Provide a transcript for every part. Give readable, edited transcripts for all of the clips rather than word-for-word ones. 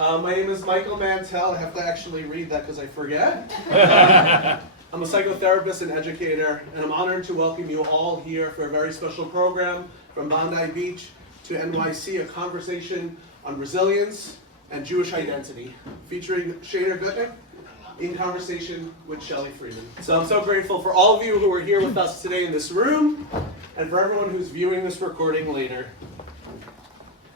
My name is Michael Mantel. I have to actually read that because I forget. I'm a psychotherapist and educator, and I'm honored to welcome you all here for a very special program from Bondi Beach to NYC, a conversation on resilience and Jewish identity, featuring Sheina Gutnick in conversation with Shelly Freeman. So I'm so grateful for all of you who are here with us today in this room, and for everyone who's viewing this recording later.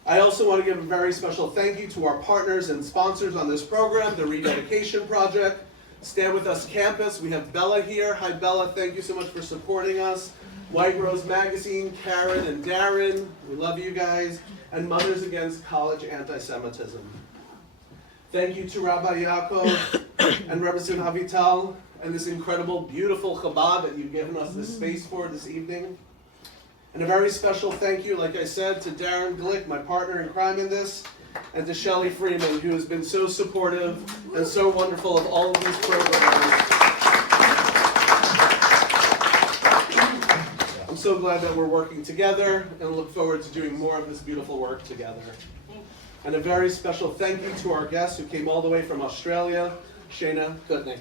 I also want to give a very special thank you to our partners and sponsors on this program, the Rededication Project, Stand With Us Campus. We have Bella here. Hi Bella, thank you so much for supporting us. White Rose Magazine, Karen and Darren, we love you guys. And Mothers Against College Antisemitism. Thank you to Rabbi Yaakov and Rebbetzin Avital and this incredible, beautiful Chabad that you've given us this space for this evening. And a very special thank you, like I said, to Darren Glick, my partner in crime in this, and to Shelly Freeman, who has been so supportive and so wonderful of all of these programs. I'm so glad that we're working together and look forward to doing more of this beautiful work together. And a very special thank you to our guest who came all the way from Australia, Sheina Gutnick.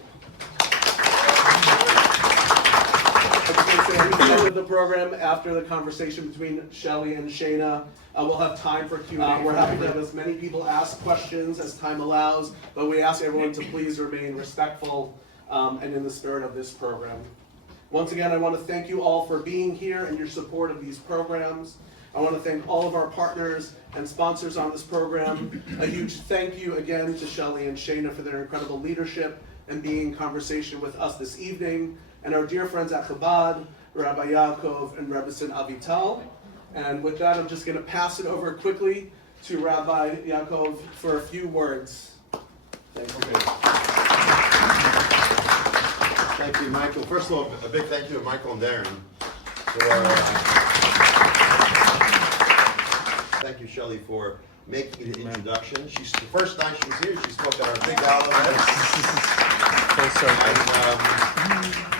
At the end of the program, after the conversation between Shelly and Sheina, we'll have time for Q&A. We're happy to have as many people ask questions as time allows, but we ask everyone to please remain respectful and in the spirit of this program. Once again, I want to thank you all for being here and your support of these programs. I want to thank all of our partners and sponsors on this program. A huge thank you again to Shelly and Sheina for their incredible leadership and being in conversation with us this evening. And our dear friends at Chabad, Rabbi Yaakov and Rebbetzin Avital. And with that, I'm just going to pass it over quickly to Rabbi Yaakov for a few words. Thank you. Thank you, Michael. First of all, a big thank you to Michael and Darren. Thank you, Shelly, for making the introduction. The first night she was here, she spoke at our big gala.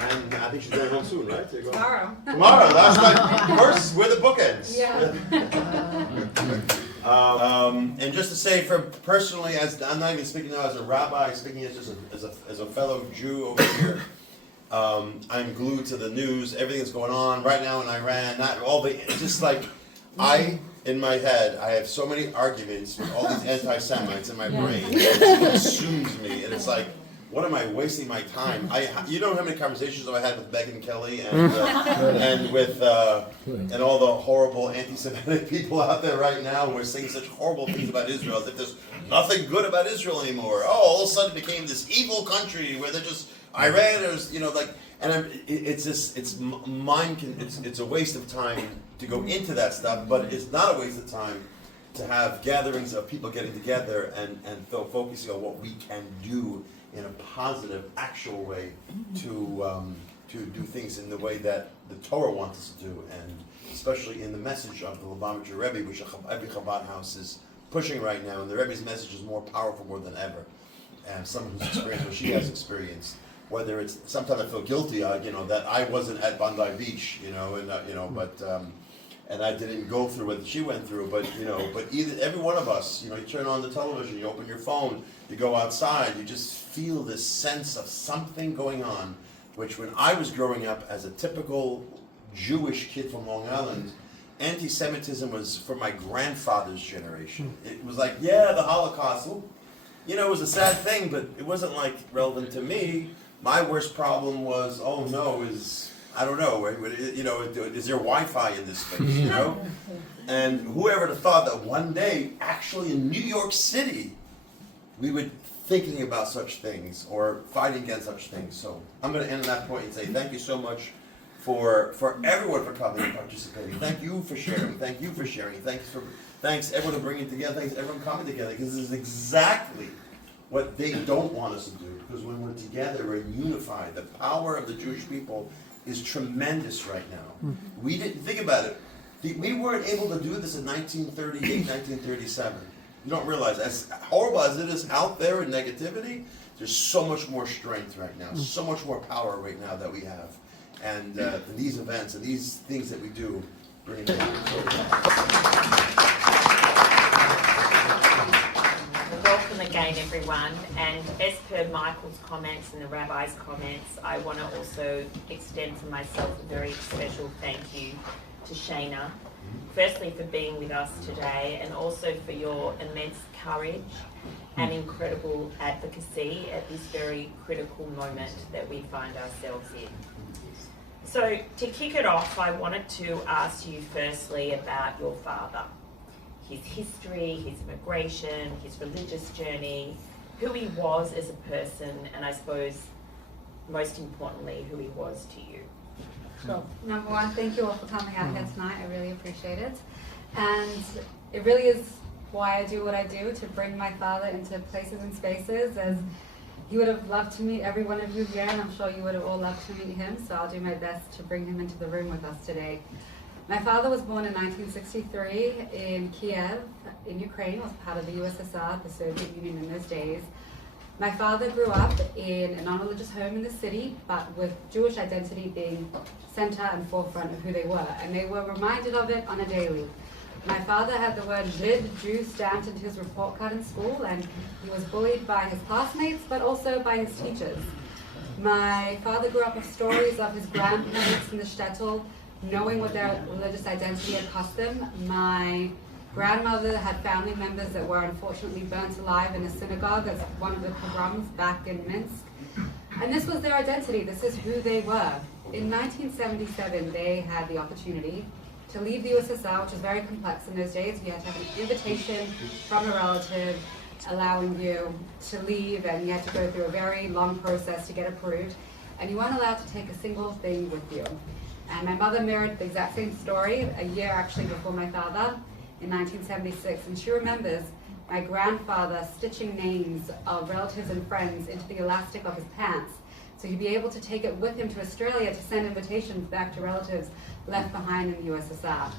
And I think she's going home soon, right? Tomorrow. Tomorrow, last night. First, we're the bookends. Yeah. And just to say, personally, as I'm not even speaking now as a rabbi, speaking as just as a fellow Jew over here, I'm glued to the news. Everything that's going on right now in Iran. It's just like in my head, I have so many arguments with all these anti-Semites in my brain. It consumes me, and it's like, what am I wasting my time? You don't know how many conversations I had with Megyn Kelly and with and all the horrible anti-Semitic people out there right now who are saying such horrible things about Israel, as if there's nothing good about Israel anymore. Oh, all of a sudden it became this evil country where they're just Iran, it's a waste of time to go into that stuff, but it's not a waste of time to have gatherings of people getting together and focusing on what we can do in a positive, actual way to do things in the way that the Torah wants us to do, and especially in the message of the Lubavitcher Rebbe, which every Chabad house is pushing right now, and the Rebbe's message is more powerful more than ever. And someone who's experienced what she has experienced, whether it's, sometimes I feel guilty, that I wasn't at Bondi Beach, and I didn't go through what she went through, but every one of us, you turn on the television, you open your phone, you go outside, you just feel this sense of something going on, which when I was growing up as a typical Jewish kid from Long Island, anti-Semitism was for my grandfather's generation. It was like, the Holocaust, it was a sad thing, but it wasn't like relevant to me. My worst problem was, I don't know, is there Wi-Fi in this space, And whoever would have thought that one day, actually in New York City, we would thinking about such things or fighting against such things. So I'm going to end on that point and say thank you so much for everyone for coming and participating. Thank you for sharing. Thank you for sharing. Thanks everyone for bringing it together. Thanks everyone coming together, because this is exactly what they don't want us to do. Because when we're together and unified, the power of the Jewish people is tremendous right now. We didn't think about it. We weren't able to do this in 1938, 1937. You don't realize, as horrible as it is out there in negativity, there's so much more strength right now, so much more power right now that we have. And these events and these things that we do bring it down. Welcome again, everyone. And as per Michael's comments and the rabbi's comments, I want to also extend from myself a very special thank you to Sheina, firstly for being with us today, and also for your immense courage and incredible advocacy at this very critical moment that we find ourselves in. So to kick it off, I wanted to ask you firstly about your father, his history, his immigration, his religious journey, who he was as a person, and I suppose most importantly, who he was to you. Sure. Number one, thank you all for coming out here tonight. I really appreciate it. And it really is why I do what I do, to bring my father into places and spaces, as he would have loved to meet every one of you here, and I'm sure you would have all loved to meet him, so I'll do my best to bring him into the room with us today. My father was born in 1963 in Kiev, in Ukraine. It was part of the USSR, the Soviet Union in those days. My father grew up in a non-religious home in the city, but with Jewish identity being center and forefront of who they were, and they were reminded of it on a daily. My father had the word Žid, Jew, stamped into his report card in school, and he was bullied by his classmates, but also by his teachers. My father grew up with stories of his grandparents in the shtetl, knowing what their religious identity had cost them. My grandmother had family members that were unfortunately burnt alive in a synagogue as one of the pogroms back in Minsk. And this was their identity. This is who they were. In 1977, they had the opportunity to leave the USSR, which was very complex in those days. You had to have an invitation from a relative allowing you to leave, and you had to go through a very long process to get approved. And you weren't allowed to take a single thing with you. And my mother mirrored the exact same story a year actually before my father in 1976. And she remembers my grandfather stitching names of relatives and friends into the elastic of his pants, so he'd be able to take it with him to Australia to send invitations back to relatives left behind in the USSR.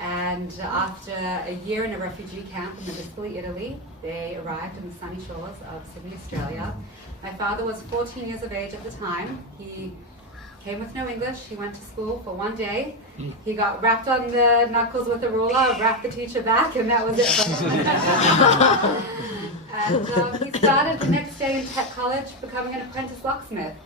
And after a year in a refugee camp in Melbourne, Italy, they arrived in the sunny shores of Sydney, Australia. My father was 14 years of age at the time. He came with no English. He went to school for one day. He got rapped on the knuckles with a ruler, rapped the teacher back, and that was it for him. And he started the next day in Tech College becoming an apprentice locksmith.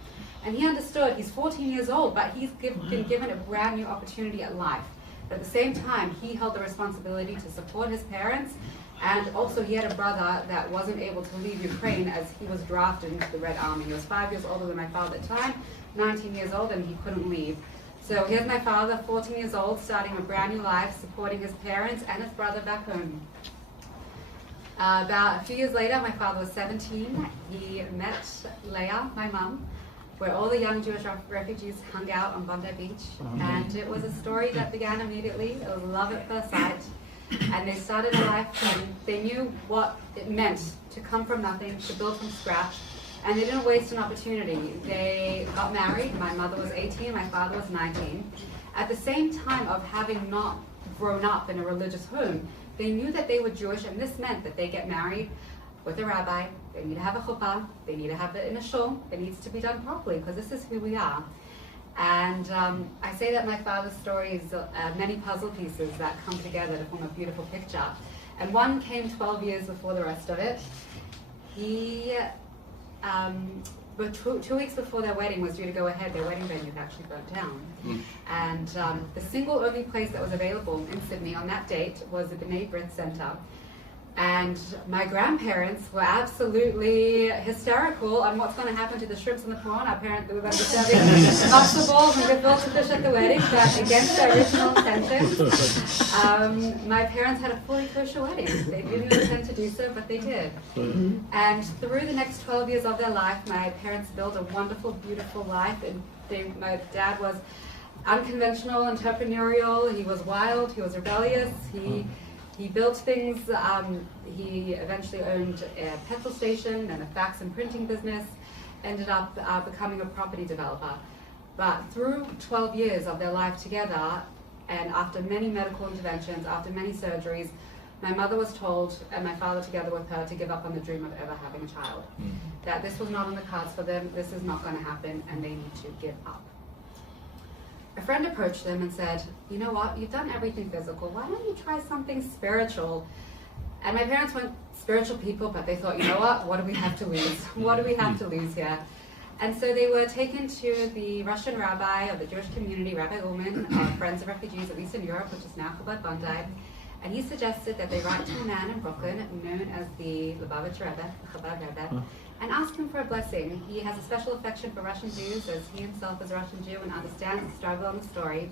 And he understood he's 14 years old, but he's been given a brand new opportunity at life. But at the same time, he held the responsibility to support his parents, and also he had a brother that wasn't able to leave Ukraine as he was drafted into the Red Army. He was 5 years older than my father at the time, 19 years old, and he couldn't leave. So here's my father, 14 years old, starting a brand new life, supporting his parents and his brother back home. About a few years later, my father was 17. He met Leah, my mum, where all the young Jewish refugees hung out on Bondi Beach. And it was a story that began immediately. It was love at first sight. And they started a life, and they knew what it meant to come from nothing, to build from scratch. And they didn't waste an opportunity. They got married. My mother was 18, my father was 19. At the same time of having not grown up in a religious home, they knew that they were Jewish, and this meant that they get married with a rabbi. They need to have a chuppah. They need to have it in a shul. It needs to be done properly, because this is who we are. And I say that my father's story is many puzzle pieces that come together to form a beautiful picture. And one came 12 years before the rest of it. He, but two weeks before their wedding was due to go ahead, their wedding venue had actually burnt down. And the single only place that was available in Sydney on that date was the B'nai B'rith Centre. And my grandparents were absolutely hysterical on what's going to happen to the shrimps and the prawn. Apparently we were going to be serving lobster balls and gefilte fish at the wedding, but against their original intentions. My parents had a fully kosher wedding. They didn't intend to do so, but they did. And through the next 12 years of their life, my parents built a wonderful, beautiful life. And my dad was unconventional, entrepreneurial. He was wild. He was rebellious. He built things. He eventually owned a petrol station and a fax and printing business, ended up becoming a property developer. But through 12 years of their life together, and after many medical interventions, after many surgeries, my mother was told, and my father together with her, to give up on the dream of ever having a child. That this was not on the cards for them, this is not going to happen, and they need to give up. A friend approached them and said, you know what, you've done everything physical, why don't you try something spiritual? And my parents went spiritual people, but they thought, you know what do we have to lose? What do we have to lose here? And so they were taken to the Russian rabbi of the Jewish community, Rabbi Ullman, Friends of Refugees, at least in Europe, which is now Combat Bondi. And he suggested that they write to a man in Brooklyn known as the Lubavitch Rebbe, the Chabad Rebbe, and ask him for a blessing. He has a special affection for Russian Jews, as he himself is a Russian Jew and understands the struggle and the story.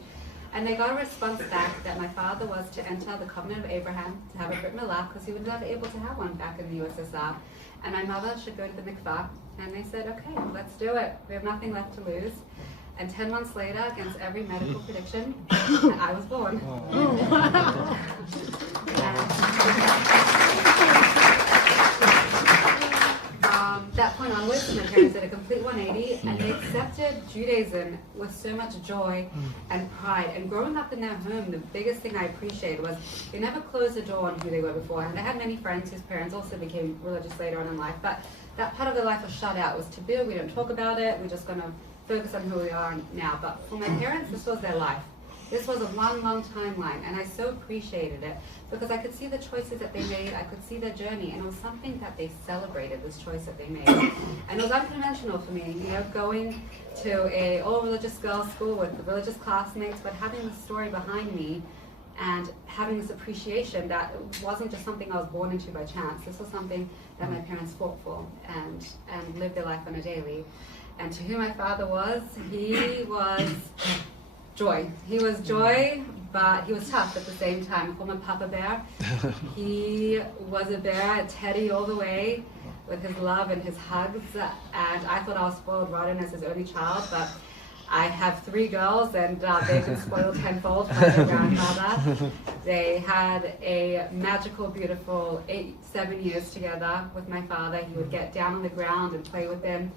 And they got a response back that my father was to enter the covenant of Abraham, to have a Brit Milah, because he was never able to have one back in the USSR. And my mother should go to the mikvah. And they said, okay, let's do it. We have nothing left to lose. And 10 months later, against every medical prediction, I was born. That point onwards, my parents did a complete 180, and they accepted Judaism with so much joy and pride. And growing up in their home, the biggest thing I appreciated was they never closed the door on who they were beforehand. I had many friends whose parents also became religious later on in life, but that part of their life was shut out. It was taboo. We don't talk about it. We're just going to focus on who we are now. But for my parents, this was their life. This was a long, long timeline, and I so appreciated it because I could see the choices that they made, I could see their journey, and it was something that they celebrated, this choice that they made. And it was unconventional for me, you know, going to a all-religious girls' school with religious classmates, but having the story behind me and having this appreciation that it wasn't just something I was born into by chance. This was something that my parents fought for and lived their life on a daily. And to who my father was, he was joy. He was joy, but he was tough at the same time. Call him Papa Bear. He was a bear, a teddy all the way, with his love and his hugs. And I thought I was spoiled rotten as his only child, but I have 3 girls, and they've been spoiled tenfold by their grandfather. They had a magical, beautiful 7 years together with my father. He would get down on the ground and play with them.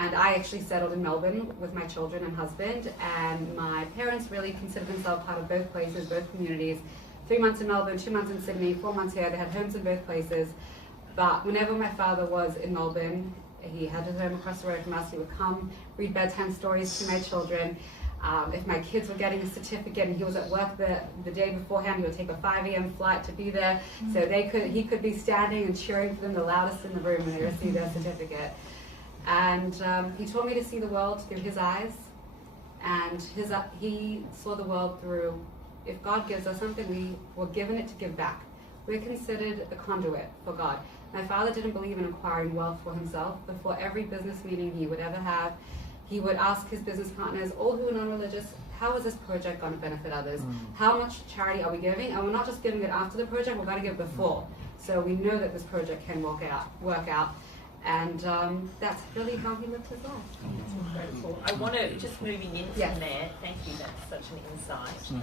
And I actually settled in Melbourne with my children and husband, and my parents really considered themselves part of both places, both communities. 3 months in Melbourne, 2 months in Sydney, 4 months here. They had homes in both places. But whenever my father was in Melbourne, he had his home across the road from us. He would come, read bedtime stories to my children. If my kids were getting a certificate and he was at work the day beforehand, he would take a 5 a.m. flight to be there, so he could be standing and cheering for them the loudest in the room when they received their certificate. And he taught me to see the world through his eyes, and he saw the world through, if God gives us something, we were given it to give back. We're considered a conduit for God. My father didn't believe in acquiring wealth for himself. Before every business meeting he would ever have, he would ask his business partners, all who are non-religious, how is this project going to benefit others? How much charity are we giving? And we're not just giving it after the project, we're going to give before. So we know that this project can work out. And that's really how he lived his life. Very cool. I want to, just moving in from there, thank you, that's such an insight.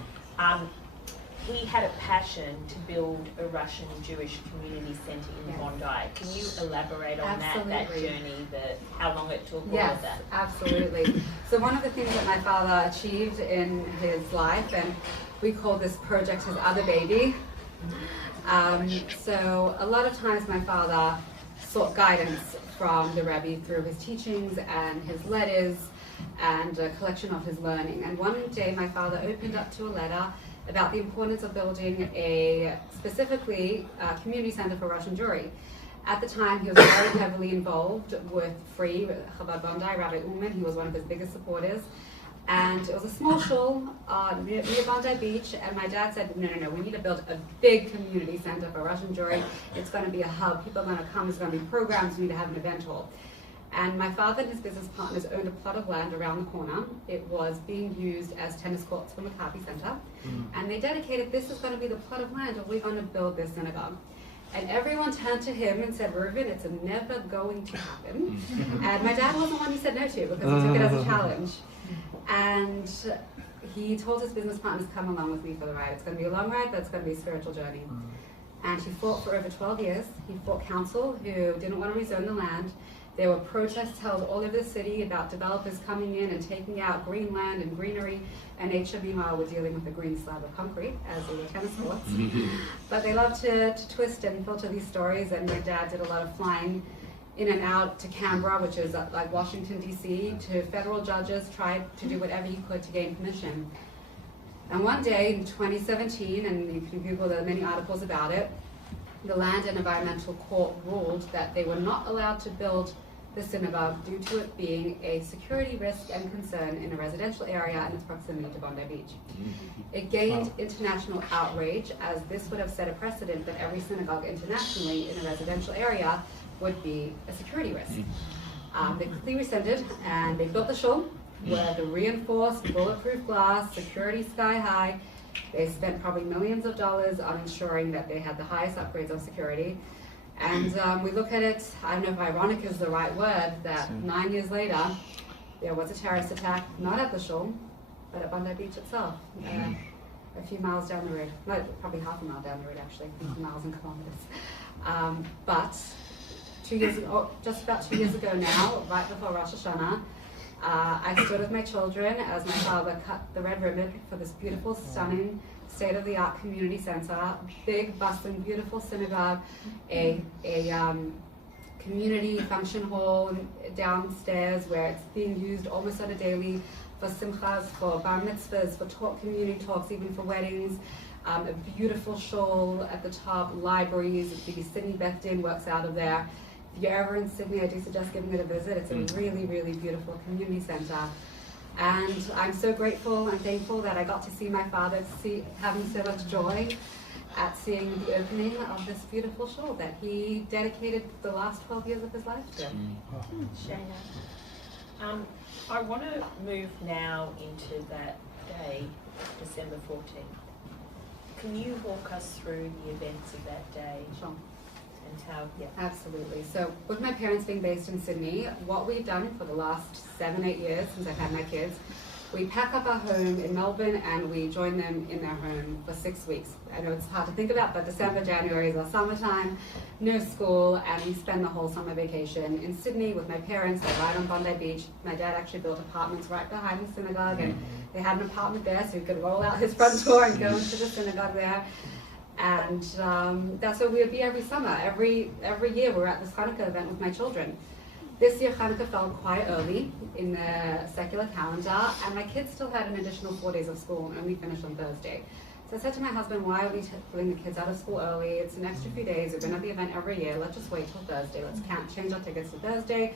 He had a passion to build a Russian Jewish community centre in Bondi. Can you elaborate on that journey, how long it took, all of that? Absolutely. So one of the things that my father achieved in his life, and we call this project his other baby. So a lot of times my father sought guidance from the Rebbe through his teachings and his letters and a collection of his learning. And one day my father opened up to a letter about the importance of building specifically a community center for Russian Jewry. At the time, he was very heavily involved with Free, Chabad Bondi, Rabbi Ullman. He was one of his biggest supporters. And it was a small shul near Bondi Beach, and my dad said, no, we need to build a big community center for Russian Jewry. It's going to be a hub. People are going to come. There's going to be programs. We need to have an event hall. And my father and his business partners owned a plot of land around the corner. It was being used as tennis courts for Maccabi Center. And they dedicated, this is going to be the plot of land, and we're going to build this synagogue. And everyone turned to him and said, Ruvien, it's never going to happen. And my dad wasn't one he said no to, because he took it as a challenge. And he told his business partners, come along with me for the ride. It's going to be a long ride, but it's going to be a spiritual journey. And he fought for over 12 years. He fought council who didn't want to rezone the land. There were protests held all over the city about developers coming in and taking out green land and greenery, and nature, meanwhile, were dealing with a green slab of concrete, as they were tennis courts. But they love to twist and filter these stories, and my dad did a lot of flying in and out to Canberra, which is like Washington, D.C., to federal judges, tried to do whatever he could to gain permission. And one day in 2017, and you can Google, there are many articles about it, the Land and Environmental Court ruled that they were not allowed to build the synagogue due to it being a security risk and concern in a residential area and its proximity to Bondi Beach. It gained international outrage, as this would have set a precedent that every synagogue internationally in a residential area would be a security risk. They quickly rescinded, and they built the shul with the reinforced bulletproof glass, security sky high. They spent probably millions of dollars on ensuring that they had the highest upgrades of security. And we look at it, I don't know if ironic is the right word, that 9 years later, there was a terrorist attack, not at the shul, but at Bondi Beach itself, a few miles down the road. No, probably half a mile down the road, actually, miles and kilometers. But 2 years ago, just about 2 years ago now, right before Rosh Hashanah, I stood with my children as my father cut the red ribbon for this beautiful, stunning, state-of-the-art community center, big, bustling, beautiful synagogue, a community function hall downstairs where it's being used almost on a daily for simchas, for bar mitzvahs, for community talks, even for weddings. A beautiful shul at the top, libraries. The Sydney Beth Din works out of there. If you're ever in Sydney, I do suggest giving it a visit. It's a really, really beautiful community center. And I'm so grateful and thankful that I got to see my father having so much joy at seeing the opening of this beautiful shul that he dedicated the last 12 years of his life to. Sheina, I want to move now into that day, December 14th. Can you walk us through the events of that day? Sure. And how, Absolutely. So with my parents being based in Sydney, what we've done for the last 7-8 years since I've had my kids, we pack up our home in Melbourne and we join them in their home for 6 weeks. I know it's hard to think about, but December, January is our summertime, no school, and we spend the whole summer vacation in Sydney with my parents. They're right on Bondi Beach. My dad actually built apartments right behind the synagogue, and they had an apartment there so he could roll out his front door and go into the synagogue there. And that's where we would be every summer. Every year we're at this Hanukkah event with my children. This year Hanukkah fell quite early in the secular calendar, and my kids still had an additional 4 days of school and only finished on Thursday. So I said to my husband, why are we pulling the kids out of school early? It's an extra few days. We've been at the event every year. Let's just wait till Thursday. Let's change our tickets to Thursday.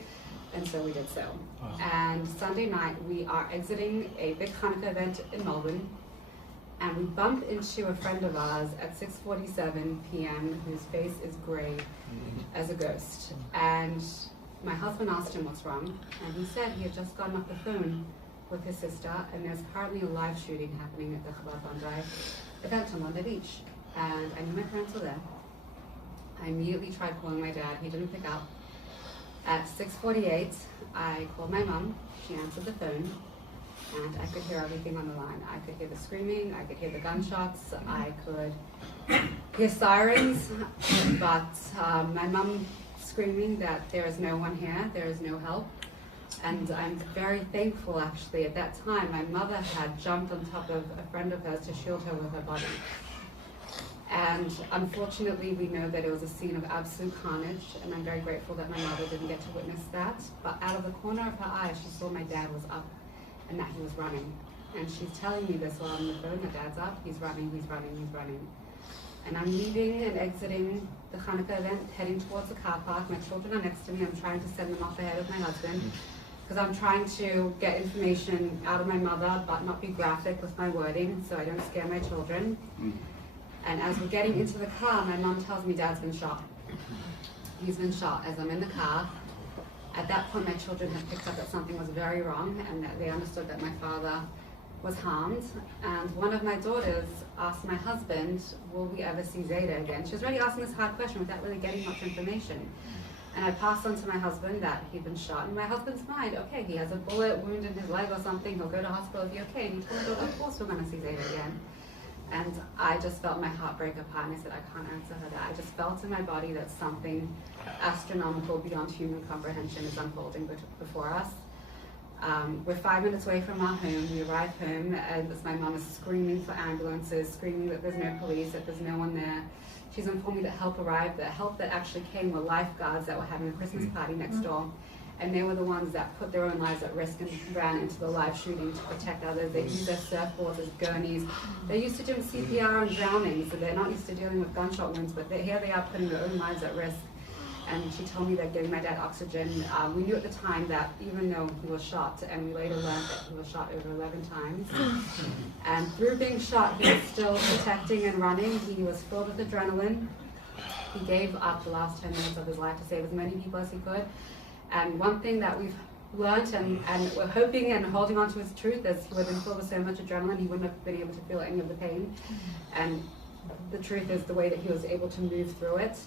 And so we did so. Wow. And Sunday night we are exiting a big Hanukkah event in Melbourne. And we bump into a friend of ours at 6:47 p.m. whose face is gray as a ghost. And my husband asked him what's wrong, and he said he had just gotten off the phone with his sister, and there's currently a live shooting happening at the Combat Bondi event on Bondi Beach. And I knew my parents were there. I immediately tried calling my dad. He didn't pick up. At 6:48, I called my mom. She answered the phone. And I could hear everything on the line. I could hear the screaming, I could hear the gunshots, I could hear sirens, but my mom screaming that there is no one here, there is no help. And I'm very thankful, actually, at that time, my mother had jumped on top of a friend of hers to shield her with her body. And unfortunately, we know that it was a scene of absolute carnage, and I'm very grateful that my mother didn't get to witness that. But out of the corner of her eye, she saw my dad was up and that he was running. And she's telling me this while I'm on the phone, my dad's up, he's running, he's running, he's running. And I'm leaving and exiting the Hanukkah event, heading towards the car park. My children are next to me. I'm trying to send them off ahead of my husband because I'm trying to get information out of my mother, but not be graphic with my wording so I don't scare my children. And as we're getting into the car, my mom tells me Dad's been shot. He's been shot as I'm in the car. At that point, my children had picked up that something was very wrong and that they understood that my father was harmed. And one of my daughters asked my husband, will we ever see Zeta again? She was already asking this hard question without really getting much information. And I passed on to my husband that he'd been shot. In my husband's mind, okay, he has a bullet wound in his leg or something, he'll go to hospital, he'll be okay. And he told my daughter, of course we're gonna see Zeta again. And I just felt my heart break apart, and I said, I can't answer her that. I just felt in my body that something astronomical beyond human comprehension is unfolding before us. We're 5 minutes away from our home. We arrive home, and my mom is screaming for ambulances, screaming that there's no police, that there's no one there. She's informed me that help arrived. The help that actually came were lifeguards that were having a Christmas party next door. and they were the ones that put their own lives at risk and ran into the live shooting to protect others. They used their surfboards as gurneys. They're used to doing CPR and drowning, so they're not used to dealing with gunshot wounds, but here they are putting their own lives at risk. And she told me that giving my dad oxygen, we knew at the time that even though he was shot, and we later learned that he was shot over 11 times, and through being shot, he was still protecting and running. He was filled with adrenaline. He gave up the last 10 minutes of his life to save as many people as he could. And one thing that we've learned and we're hoping and holding on to his truth is he would have been filled with so much adrenaline, he wouldn't have been able to feel any of the pain. And the truth is the way that he was able to move through it.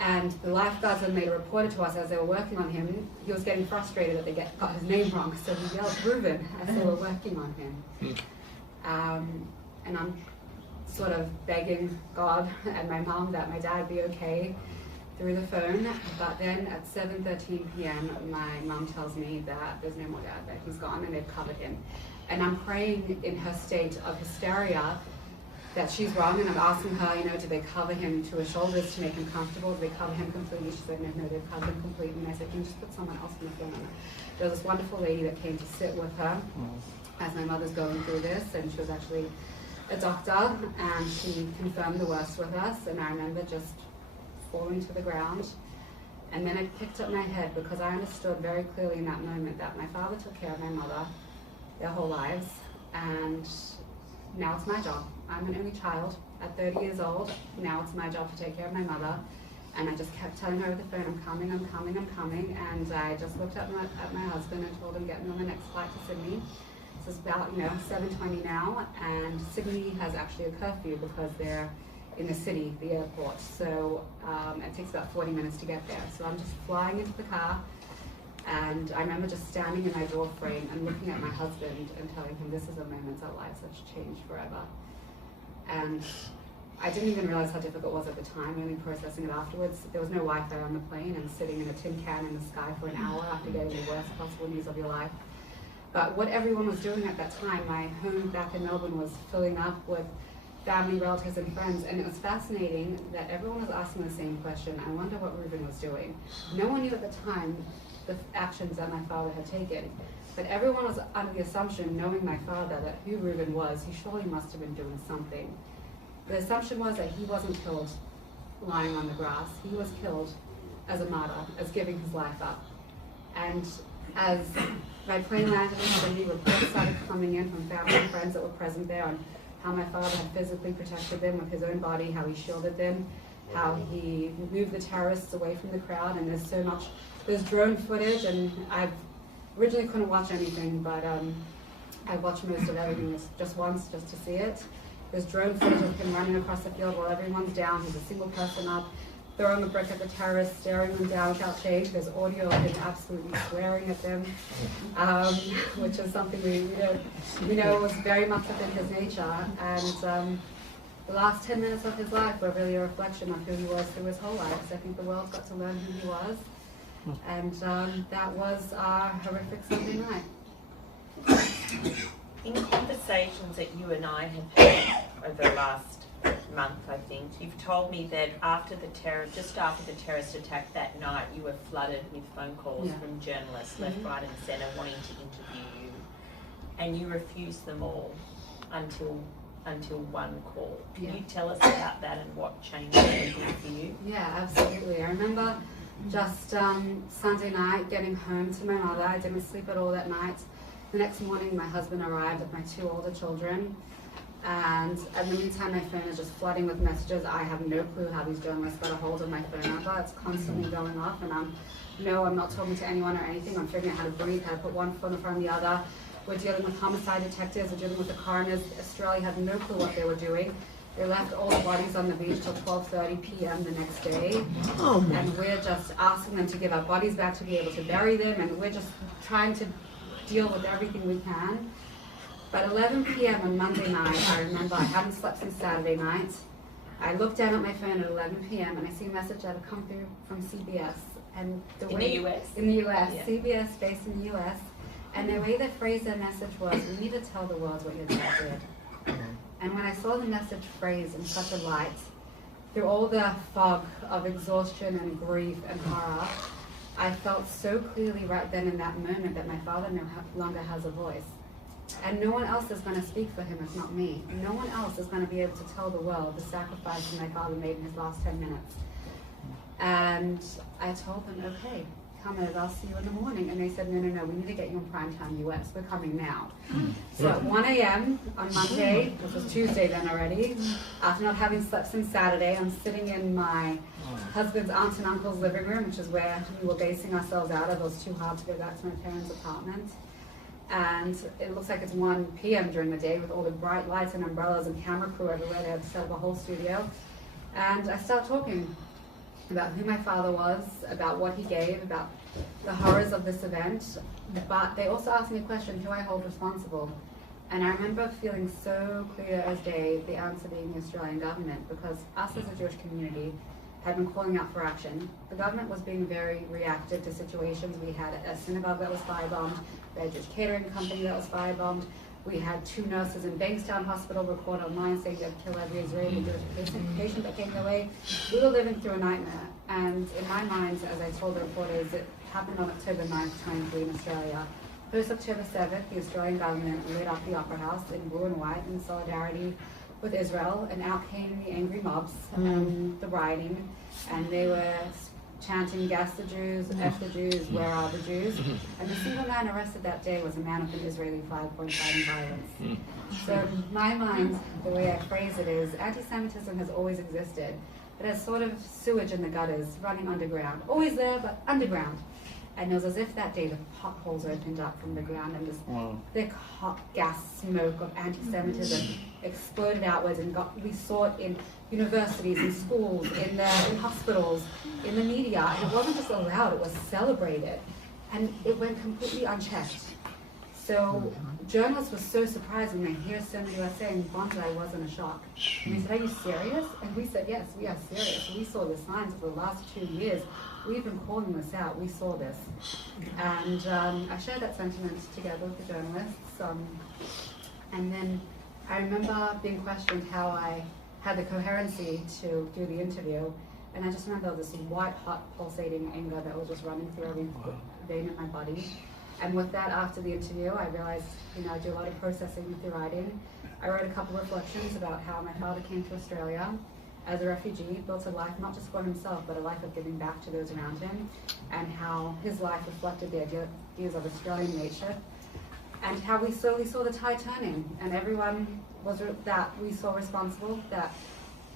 And the lifeguards had made a report to us as they were working on him. He was getting frustrated that they got his name wrong, so he yelled Ruvien as they were working on him. And I'm sort of begging God and my mom that my dad be okay through the phone. But then at 7:13 p.m., my mom tells me that there's no more dad, that he's gone and they've covered him. And I'm praying in her state of hysteria that she's wrong, and I'm asking her, did they cover him to his shoulders to make him comfortable? Did they cover him completely? She said, no, they've covered him completely. And I said, can you just put someone else on the phone? There was this wonderful lady that came to sit with her as my mother's going through this, and she was actually a doctor, and she confirmed the worst with us. And I remember just falling to the ground. And then I picked up my head because I understood very clearly in that moment that my father took care of my mother their whole lives, and now it's my job. I'm an only child at 30 years old. Now it's my job to take care of my mother. And I just kept telling her over the phone, I'm coming, I'm coming, I'm coming. And I just looked at my husband and told him, get me on the next flight to Sydney. This is about 7:20 now, and Sydney has actually a curfew because they're in the city, the airport. So it takes about 40 minutes to get there. So I'm just flying into the car. And I remember just standing in my door frame and looking at my husband and telling him, this is a moment our lives have changed forever. And I didn't even realize how difficult it was at the time, only processing it afterwards. There was no Wi-Fi on the plane, and sitting in a tin can in the sky for an hour after getting the worst possible news of your life. But what everyone was doing at that time, my home back in Melbourne was filling up with family, relatives, and friends, and it was fascinating that everyone was asking the same question. I wonder what Ruvien was doing. No one knew at the time the actions that my father had taken. But everyone was under the assumption, knowing my father, that who Ruvien was, he surely must have been doing something. The assumption was that he wasn't killed lying on the grass. He was killed as a martyr, as giving his life up. And as my plane landed in Sydney, reports started coming in from family and friends that were present there on how my father had physically protected them with his own body, how he shielded them, how he moved the terrorists away from the crowd. And there's so much, there's drone footage, and I originally couldn't watch anything, but I watched most of everything just once, just to see it. There's drone footage of him running across the field while everyone's down. He's a single person up, throwing a brick at the terrorists, staring them down without change. There's audio of him absolutely swearing at them, which is something we know was very much within his nature. And the last 10 minutes of his life were really a reflection of who he was through his whole life. So I think the world got to learn who he was. And that was our horrific Sunday night. In conversations that you and I have had over the last month, I think, you've told me that just after the terrorist attack that night, you were flooded with phone calls from journalists left, right and centre wanting to interview you, and you refused them all until one call. Can you tell us about that and what changed everything for you? Yeah, absolutely. I remember just Sunday night getting home to my mother. I didn't sleep at all that night. The next morning, my husband arrived with my 2 older children, and in the meantime, my phone is just flooding with messages. I have no clue how these journalists got a hold of my phone number. It's constantly going off, and I'm not talking to anyone or anything. I'm figuring out how to breathe, how to put one foot in front of the other. We're dealing with homicide detectives. We're dealing with the coroners. Australia had no clue what they were doing. They left all the bodies on the beach till 12:30 p.m. the next day. And we're just asking them to give our bodies back to be able to bury them, and we're just trying to deal with everything we can. But 11 p.m. on Monday night, I remember I hadn't slept since Saturday night. I looked down at my phone at 11 p.m. and I see a message that had come through from CBS. And the US? In the US, yeah. CBS based in the US. And the way they phrased their message was, we need to tell the world what your dad did. And when I saw the message phrased in such a light, through all the fog of exhaustion and grief and horror, I felt so clearly right then in that moment that my father no longer has a voice. And no one else is going to speak for him if not me. No one else is going to be able to tell the world the sacrifice that my father made in his last 10 minutes. And I told them, okay, come in, I'll see you in the morning. And they said, no, we need to get you in primetime US. We're coming now. So at 1 a.m. on Monday, which was Tuesday then already, after not having slept since Saturday, I'm sitting in my husband's aunt and uncle's living room, which is where we were basing ourselves out of. It was too hard to go back to my parents' apartment. And it looks like it's 1 p.m. during the day with all the bright lights and umbrellas and camera crew everywhere. They had set up a whole studio. And I start talking about who my father was, about what he gave, about the horrors of this event. But they also asked me a question, who I hold responsible. And I remember feeling so clear as day, the answer being the Australian government, because us as a Jewish community had been calling out for action. The government was being very reactive to situations. We had a synagogue that was firebombed, we had a Jewish catering company that was firebombed, we had 2 nurses in Bankstown Hospital record online saying they'd kill every Israeli Jewish patient that came their way. We were living through a nightmare. And in my mind, as I told the reporters, it happened on October 9th, 23 in Australia. Post October 7th, the Australian government lit up the Opera House in blue and white in solidarity with Israel, and out came the angry mobs, the rioting, and they were chanting, gas the Jews, F the Jews, where are the Jews? And the single man arrested that day was a man of an Israeli flag point fighting violence. So in my mind, the way I phrase it is, anti-Semitism has always existed, but as sort of sewage in the gutters, running underground. Always there, but underground. And it was as if that day the potholes opened up from the ground and this thick hot gas smoke of anti-Semitism exploded outwards, and we saw it in universities, in schools, in hospitals, in the media. And it wasn't just allowed, it was celebrated. And it went completely unchecked. So journalists were so surprised when they hear so many of us saying Bondi wasn't a shock. And they said, are you serious? And we said, yes, we are serious. We saw the signs for the last 2 years. We've been calling this out. We saw this. And I shared that sentiment together with the journalists. And then I remember being questioned how I had the coherency to do the interview. And I just remember this white hot pulsating anger that was just running through every vein in my body. And with that, after the interview, I realized, I do a lot of processing through writing. I wrote a couple of reflections about how my father came to Australia as a refugee, built a life not just for himself, but a life of giving back to those around him, and how his life reflected the ideas of Australian nature, and how we slowly saw the tide turning, and everyone that we saw responsible, that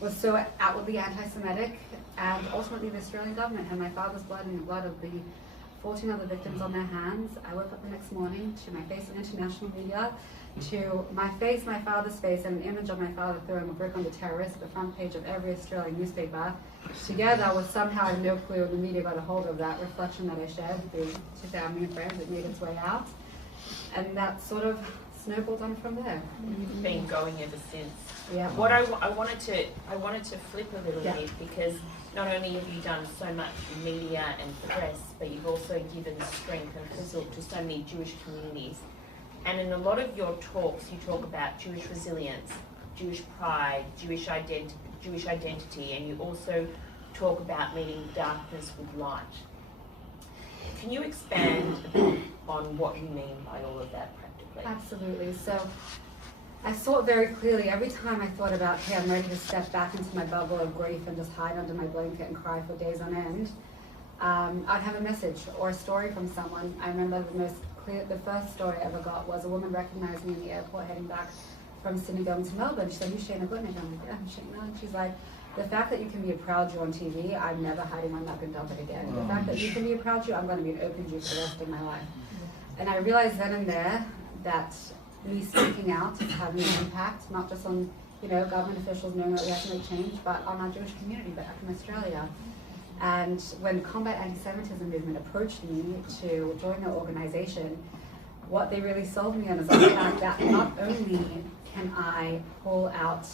was so outwardly anti-Semitic, and ultimately the Australian government had my father's blood and the blood of the 14 other victims on their hands. I woke up the next morning to my face in international media, to my face, my father's face, and an image of my father throwing a brick on the terrorists at the front page of every Australian newspaper, together with somehow, I have no clue, the media got a hold of that reflection that I shared to family and friends. It made its way out, and that sort of snowballed on from there. You've been going ever since. Yeah. What I wanted to flip a little bit, because not only have you done so much media and press, but you've also given strength and support to so many Jewish communities. And in a lot of your talks, you talk about Jewish resilience, Jewish pride, Jewish identity, and you also talk about meeting darkness with light. Can you expand a bit on what you mean by all of that practically? Absolutely. So I saw it very clearly every time I thought about, okay, I'm ready to step back into my bubble of grief and just hide under my blanket and cry for days on end. I'd have a message or a story from someone. I remember the first story I ever got was a woman recognized me in the airport heading back from Sydney going to Melbourne. She said, "You Sheina Gutnick?" I'm like, "Yeah, I'm Sheina." And she's like, "The fact that you can be a proud Jew on TV, I'm never hiding my mug and dump it again. The fact that you can be a proud Jew, I'm going to be an open Jew for the rest of my life." And I realized then and there that me speaking out is having an impact, not just on government officials knowing that we have to make change, but on our Jewish community back in Australia. And when Combat Antisemitism Movement approached me to join their organization, what they really sold me on is the fact that not only can I pull out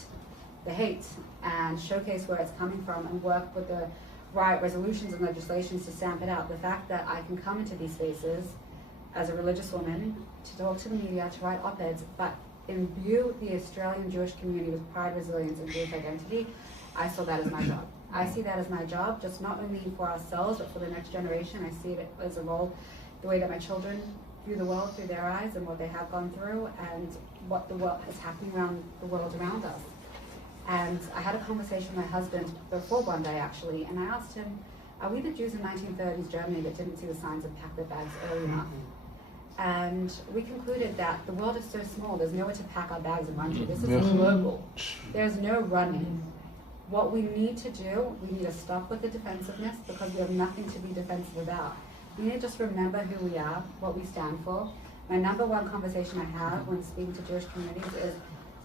the hate and showcase where it's coming from and work with the right resolutions and legislations to stamp it out, the fact that I can come into these spaces as a religious woman to talk to the media, to write op-eds, but imbue the Australian Jewish community with pride, resilience, and Jewish identity, I saw that as my job. I see that as my job, just not only for ourselves, but for the next generation. I see it as a role, the way that my children view the world through their eyes and what they have gone through and what the world is happening around the world around us. And I had a conversation with my husband before Bondi actually, and I asked him, are we the Jews in 1930s Germany that didn't see the signs and pack their bags early enough? And we concluded that the world is so small, there's nowhere to pack our bags and run to. This is global. There's no running. What we need to do, we need to stop with the defensiveness because we have nothing to be defensive about. We need to just remember who we are, what we stand for. My number one conversation I have when speaking to Jewish communities is,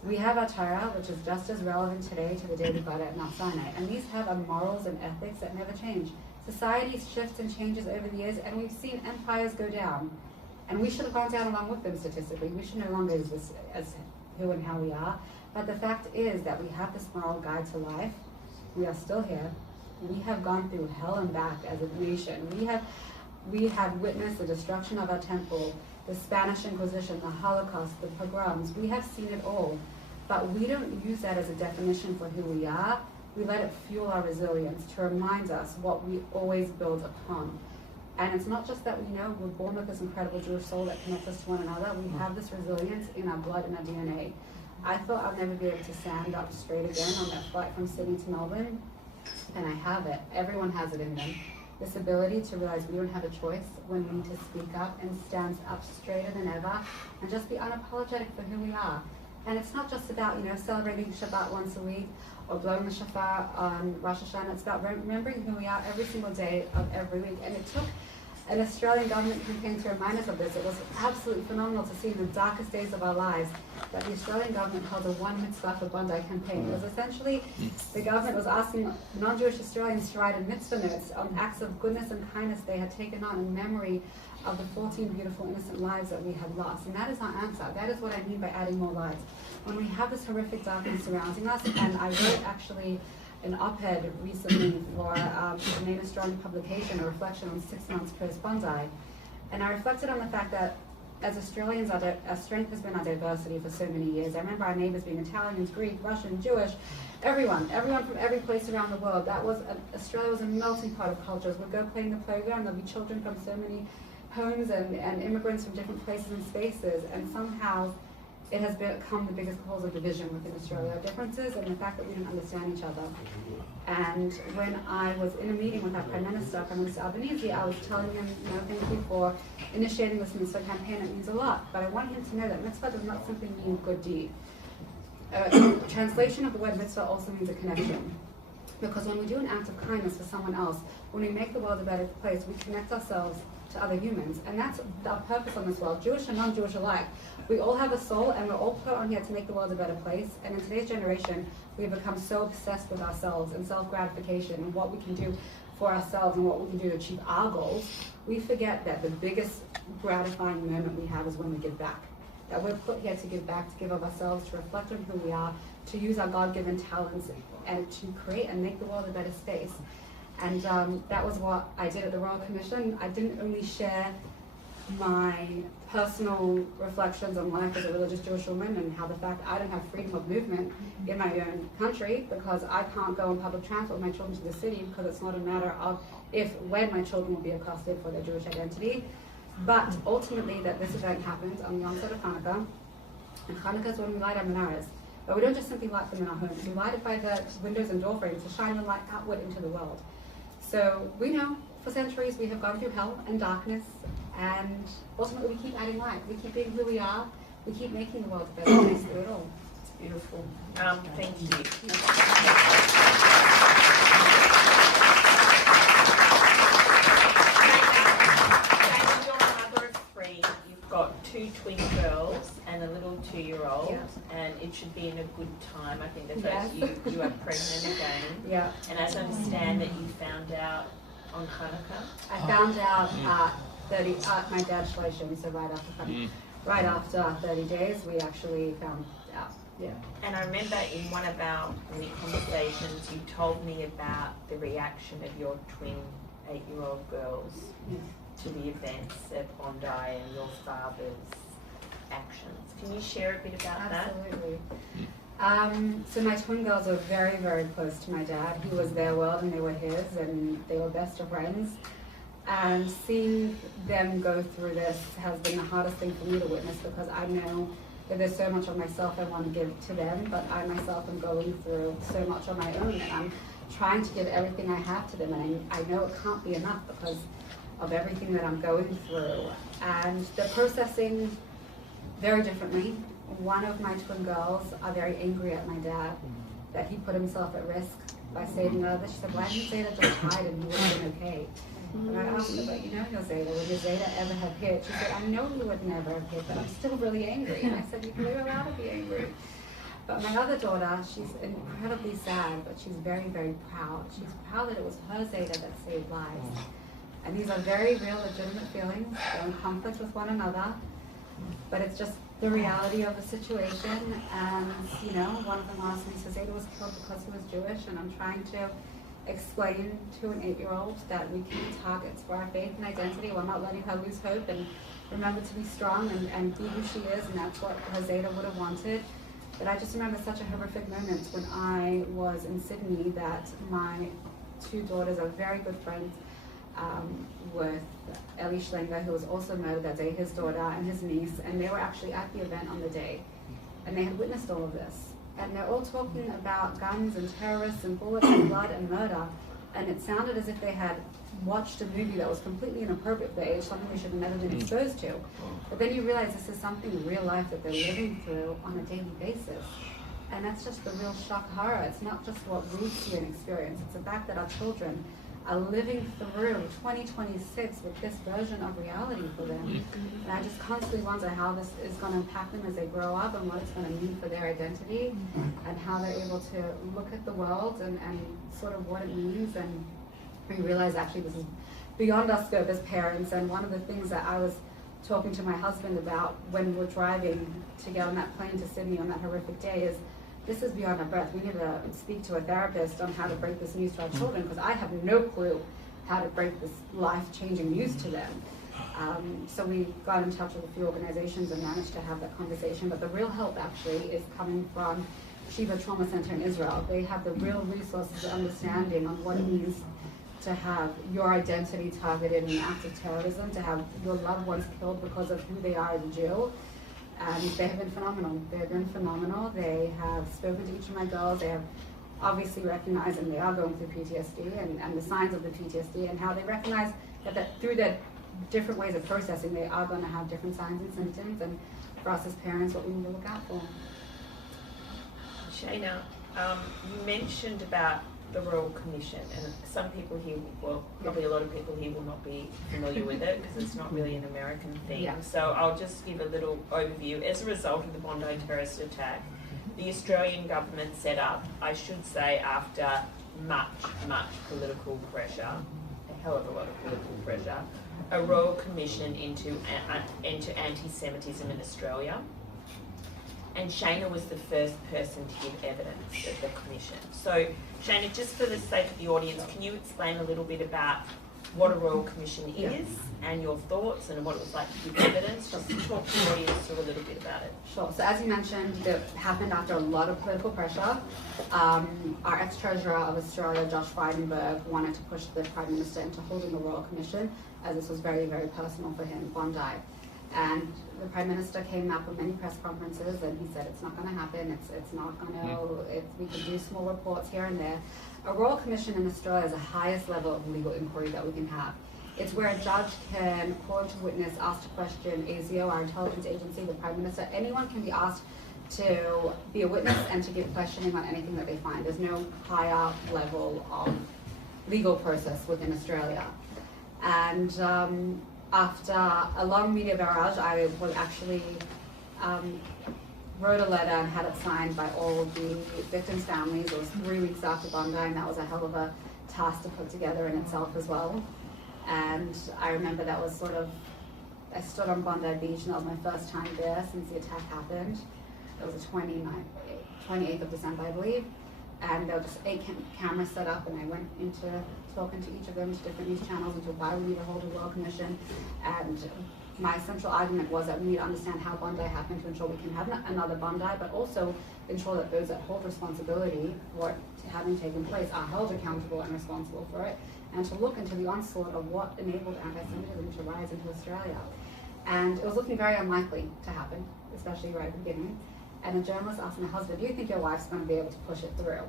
we have our Torah, which is just as relevant today to the day we got it at Mount Sinai. And these have our morals and ethics that never change. Society shifts and changes over the years, and we've seen empires go down. And we should have gone down along with them statistically. We should no longer exist as who and how we are. But the fact is that we have this moral guide to life. We are still here. We have gone through hell and back as a nation. We have witnessed the destruction of our temple, the Spanish Inquisition, the Holocaust, the pogroms. We have seen it all. But we don't use that as a definition for who we are. We let it fuel our resilience to remind us what we always build upon. And it's not just that we know we're born with this incredible Jewish soul that connects us to one another. We have this resilience in our blood and our DNA. I thought I'd never be able to stand up straight again on that flight from Sydney to Melbourne, and I have it. Everyone has it in them. This ability to realize we don't have a choice when we need to speak up and stand up straighter than ever and just be unapologetic for who we are. And it's not just about, celebrating Shabbat once a week or blowing the shofar on Rosh Hashanah. It's about remembering who we are every single day of every week. And it took an Australian government campaign to remind us of this. It was absolutely phenomenal to see in the darkest days of our lives that the Australian government held a one mitzvah for Bondi campaign. It was essentially, the government was asking non-Jewish Australians to write in mitzvah notes on acts of goodness and kindness they had taken on in memory of the 14 beautiful innocent lives that we had lost. And that is our answer. That is what I mean by adding more lives. When we have this horrific darkness surrounding us, and I wrote actually an op-ed recently for a main Australian publication, a reflection on 6 months post-Bondi. And I reflected on the fact that as Australians, our strength has been our diversity for so many years. I remember our neighbors being Italians, Greek, Russian, Jewish, everyone from every place around the world. Australia was a melting pot of cultures. We'd go play in the playground, there'd be children from so many homes and immigrants from different places and spaces, and somehow it has become the biggest cause of division within Australia. Our differences and the fact that we don't understand each other. And when I was in a meeting with our Prime Minister Albanese, I was telling him, thank you for initiating this mitzvah campaign. It means a lot. But I want him to know that mitzvah does not simply mean good deed. Translation of the word mitzvah also means a connection. Because when we do an act of kindness for someone else, when we make the world a better place, we connect ourselves to other humans. And that's our purpose on this world, Jewish and non-Jewish alike. We all have a soul, and we're all put on here to make the world a better place. And in today's generation, we've become so obsessed with ourselves and self-gratification and what we can do for ourselves and what we can do to achieve our goals. We forget that the biggest gratifying moment we have is when we give back. That we're put here to give back, to give of ourselves, to reflect on who we are, to use our God-given talents, and to create and make the world a better space. And that was what I did at the Royal Commission. I didn't only share my personal reflections on life as a religious Jewish woman and how the fact I don't have freedom of movement in my own country because I can't go on public transport with my children to the city because it's not a matter of when my children will be accosted for their Jewish identity. But ultimately that this event happened on the onset of Hanukkah, and Hanukkah is when we light our menorahs. But we don't just simply light them in our homes, we light it by the windows and door frames to shine the light outward into the world. So we know for centuries we have gone through hell and darkness, and ultimately we keep adding light. We keep being who we are. We keep making the world a better place through it all. It's beautiful. Thank you. Shane, you're a mother of 3. You've got 2 twin girls and a little 2-year-old, Yeah. and it should be in a good time. I think the Yes. first you are pregnant again. Yeah. And as I understand that you found out on Hanukkah. I found out my dad's Shleishim, so right after 30 days, we actually found out. Yeah. And I remember in one of our conversations, you told me about the reaction of your twin 8-year-old girls to the events at Bondi and your father's actions. Can you share a bit about Absolutely. So my twin girls are very, very close to my dad. He was their world and they were his, and they were best of friends. And seeing them go through this has been the hardest thing for me to witness, because I know that there's so much of myself I want to give to them, but I myself am going through so much on my own, and I'm trying to give everything I have to them, and I know it can't be enough because of everything that I'm going through. And they're processing very differently. One of my twin girls are very angry at my dad that he put himself at risk by saving others. She said, why didn't Zeta just hide and he would have been okay? And I asked her, but you know your Zeta, would your Zeta ever have hit? She said, I know you would never have hit, but I'm still really angry. And I said, you're allowed to be angry. But my other daughter, she's incredibly sad, but she's very, very proud. She's proud that it was her Zeta that saved lives. And these are very real, legitimate feelings. They're in conflict with one another, but it's just the reality of the situation. And, you know, one of them asked me, so Zeta was killed because he was Jewish, and I'm trying to explain to an 8-year-old that we can be targets for our faith and identity. We're not letting her lose hope, and remember to be strong and be who she is, and that's what her Zeta would have wanted. But I just remember such a horrific moment when I was in Sydney that my two daughters are very good friends with Ellie Schlenger, who was also murdered that day, his daughter and his niece, and they were actually at the event on the day, and they had witnessed all of this. And they're all talking about guns and terrorists and bullets and blood and murder, and it sounded as if they had watched a movie that was completely inappropriate for their age, something they should have never been exposed to. But then you realize this is something in real life that they're living through on a daily basis. And that's just the real shock horror. It's not just what we see and experience, it's the fact that our children are living through 2026 with this version of reality for them. And I just constantly wonder how this is going to impact them as they grow up, and what it's going to mean for their identity, and how they're able to look at the world and sort of what it means. And we realize actually this is beyond our scope as parents. And one of the things that I was talking to my husband about when we're driving to get on that plane to Sydney on that horrific day is, this is beyond our breath. We need to speak to a therapist on how to break this news to our children, because I have no clue how to break this life-changing news to them. So we got in touch with a few organizations and managed to have that conversation. But the real help actually is coming from Shiva Trauma Center in Israel. They have the real resources and understanding on what it means to have your identity targeted in an act of terrorism, to have your loved ones killed because of who they are as a Jew. And they have been phenomenal. They have been phenomenal. They have spoken to each of my girls. They have obviously recognized, and they are going through PTSD and the signs of the PTSD, and how they recognize that through their different ways of processing, they are going to have different signs and symptoms. And for us as parents, what we need to look out for. Sheina, you mentioned about the Royal Commission, and some people here, well, probably a lot of people here will not be familiar with it because it's not really an American thing. Yeah. So I'll just give a little overview. As a result of the Bondi terrorist attack, the Australian government set up, I should say after much political pressure, a hell of a lot of political pressure, a Royal Commission into anti-Semitism in Australia. And Sheina was the first person to give evidence at the commission. So, Sheina, just for the sake of the audience, can you explain a little bit about what a Royal Commission is and your thoughts and what it was like to give evidence? Just to talk to the audience through a little bit about it. Sure. So as you mentioned, it happened after a lot of political pressure. Our ex-treasurer of Australia, Josh Frydenberg, wanted to push the Prime Minister into holding the Royal Commission, as this was very, very personal for him, Bondi. And the Prime Minister came up with many press conferences, and he said it's not going to happen, it's not going to, we can do small reports here and there. A Royal Commission in Australia is the highest level of legal inquiry that we can have. It's where a judge can call into witness, ask to question ASIO, our intelligence agency, the Prime Minister. Anyone can be asked to be a witness and to give questioning on anything that they find. There's no higher level of legal process within Australia. And after a long media barrage, I was actually wrote a letter and had it signed by all of the victims' families. It was 3 weeks after Bondi, and that was a hell of a task to put together in itself as well. And I remember that was sort of, I stood on Bondi Beach, and that was my first time there since the attack happened. It was the 28th of December, I believe. And there were just 8 cameras set up, and I went into talking to each of them, to different news channels, into why we need to hold a Royal Commission, and my central argument was that we need to understand how Bondi happened to ensure we can have another Bondi, but also ensure that those that hold responsibility for it having taken place are held accountable and responsible for it, and to look into the onslaught of what enabled anti-Semitism to rise into Australia. And it was looking very unlikely to happen, especially right at the beginning. And a journalist asked my husband, do you think your wife's going to be able to push it through?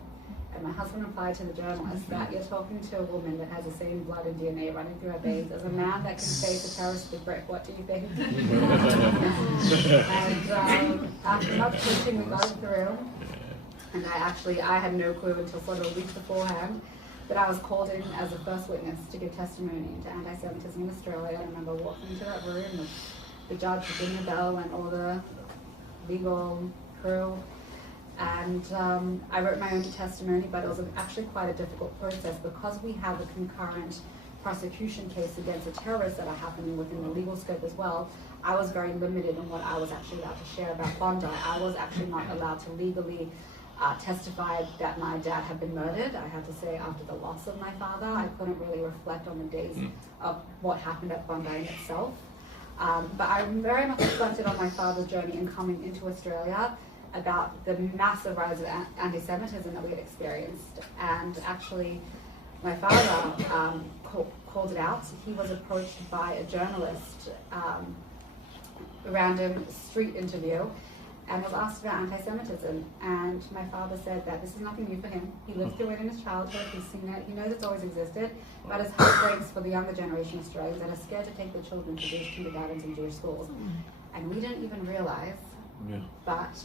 And my husband replied to the journalist that you're talking to a woman that has the same blood and DNA running through her veins as a man that can face a terrorist with a brick. What do you think? And after much pushing, we got it through. And I had no clue until sort of a week beforehand that I was called in as the first witness to give testimony into anti-Semitism in Australia. I remember walking into that room with the judge ringing the bell and all the legal crew. And I wrote my own testimony, but it was actually quite a difficult process because we have a concurrent prosecution case against the terrorists that are happening within the legal scope as well. I was very limited in what I was actually allowed to share about Bondi. I was actually not allowed to legally testify that my dad had been murdered. I have to say, after the loss of my father, I couldn't really reflect on the days of what happened at Bondi in itself. But I very much reflected on my father's journey in coming into Australia, about the massive rise of anti-Semitism that we had experienced. And actually, my father called it out. He was approached by a journalist, a random street interview, and was asked about anti-Semitism. And my father said that this is nothing new for him. He lived through it in his childhood, he's seen it, he knows it's always existed, but his heart breaks for the younger generation of Australians that are scared to take their children to Jewish kindergartens and Jewish schools. And we didn't even realize, but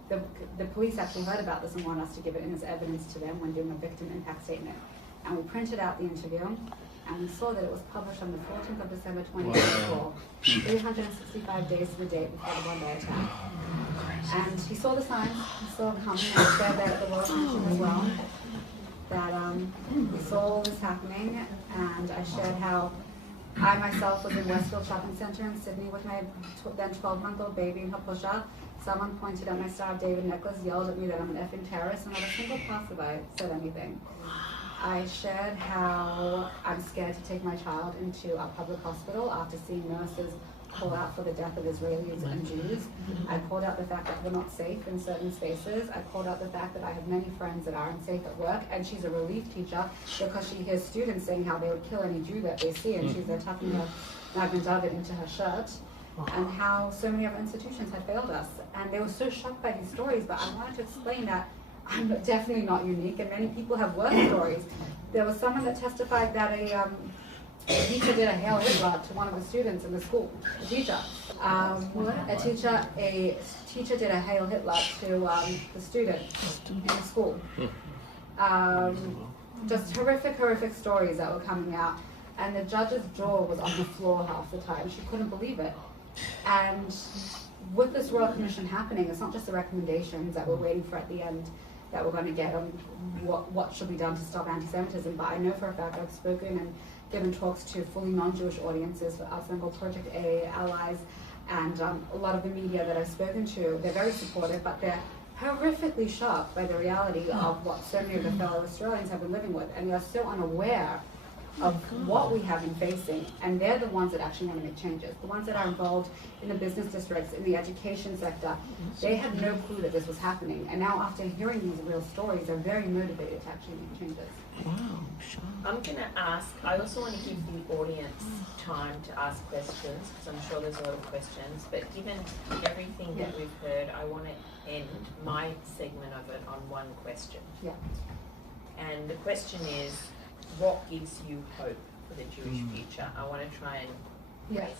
the police actually heard about this and wanted us to give it in as evidence to them when doing a victim impact statement. And we printed out the interview, and we saw that it was published on the 14th of December 2024, 365 days to the date before the Bondi attack. And he saw the signs, he saw it coming, and shared that at the Royal Commission as well, that we saw all this happening, and I shared how I myself was in Westfield Shopping Centre in Sydney with my then 12-month-old baby in her pusher. Someone pointed at my Star of David necklace, yelled at me that I'm an effing terrorist, and not a single passerby said anything. I shared how I'm scared to take my child into a public hospital after seeing nurses call out for the death of Israelis and Jews. I called out the fact that we're not safe in certain spaces. I called out the fact that I have many friends that are unsafe at work, and she's a relief teacher because she hears students saying how they would kill any Jew that they see, and she's there tucking her Magnum David into her shirt, and how so many other institutions had failed us. And they were so shocked by these stories, but I wanted to explain that I'm definitely not unique, and many people have worse stories. There was someone that testified that a teacher did a Hail Hitler to one of the students in the school. A teacher did a Hail Hitler to the student in the school. Just horrific stories that were coming out. And the judge's jaw was on the floor half the time. She couldn't believe it. And with this Royal Commission happening, it's not just the recommendations that we're waiting for at the end that we're going to get on what should be done to stop anti-Semitism, but I know for a fact I've spoken and given talks to fully non-Jewish audiences for our symbol Project A, allies, and a lot of the media that I've spoken to. They're very supportive, but they're horrifically shocked by the reality of what so many of the fellow Australians have been living with, and they're so unaware of what we have been facing, and they're the ones that actually want to make changes. The ones that are involved in the business districts, in the education sector, they had no clue that this was happening, and now after hearing these real stories, they're very motivated to actually make changes. Wow, I'm going to ask, I also want to give the audience time to ask questions, because I'm sure there's a lot of questions, but given everything that we've heard, I want to end my segment of it on one question. Yeah. And the question is, what gives you hope for the Jewish future? I want to try and... Yes.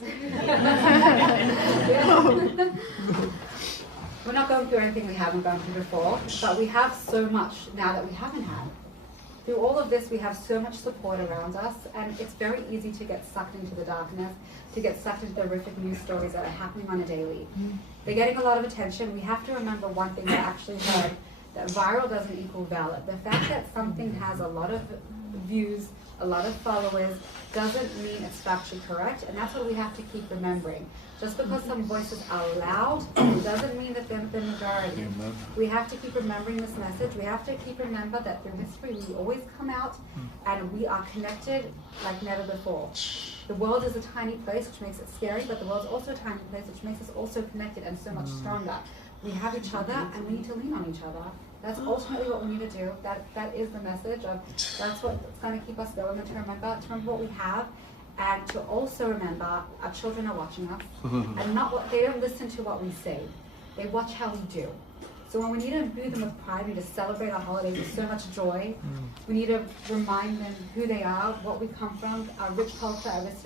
We're not going through anything we haven't gone through before, but we have so much now that we haven't had. Through all of this, we have so much support around us, and it's very easy to get sucked into the darkness, to get sucked into the horrific news stories that are happening on a daily. They're getting a lot of attention. We have to remember one thing that I actually heard, that viral doesn't equal valid. The fact that something has a lot of views, a lot of followers, doesn't mean it's factually correct, and that's what we have to keep remembering. Just because some voices are loud, it doesn't mean that they're the majority. We have to keep remembering this message. We have to keep remember that through history we always come out and we are connected like never before. The world is a tiny place, which makes it scary, but the world's also a tiny place, which makes us also connected and so much stronger. We have each other, and we need to lean on each other. That's ultimately what we need to do. That is the message of, that's what's going to keep us going, and to remember what we have, and to also remember our children are watching us, and they don't listen to what we say. They watch how we do. So when we need to imbue them with pride, we need to celebrate our holidays with so much joy. We need to remind them who they are, what we come from, our rich culture, our rich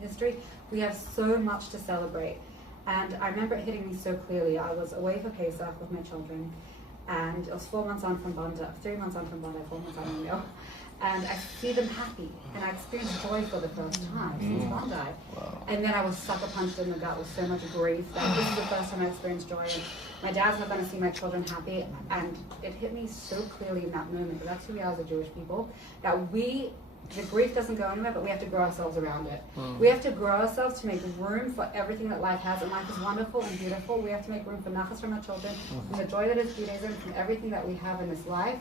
history. We have so much to celebrate. And I remember it hitting me so clearly. I was away for Pesach with my children, and it was 4 months on from Bondi, 3 months on from Bondi, 4 months on from Rio. And I see them happy, and I experienced joy for the first time since Bondi. Wow. And then I was sucker punched in the gut with so much grief that this is the first time I experienced joy. And my dad's not going to see my children happy, and it hit me so clearly in that moment. But that's who we are as a Jewish people. That the grief doesn't go anywhere, but we have to grow ourselves around it. We have to grow ourselves to make room for everything that life has, and life is wonderful and beautiful. We have to make room for nachas from our children, from the joy that is Judaism, from everything that we have in this life.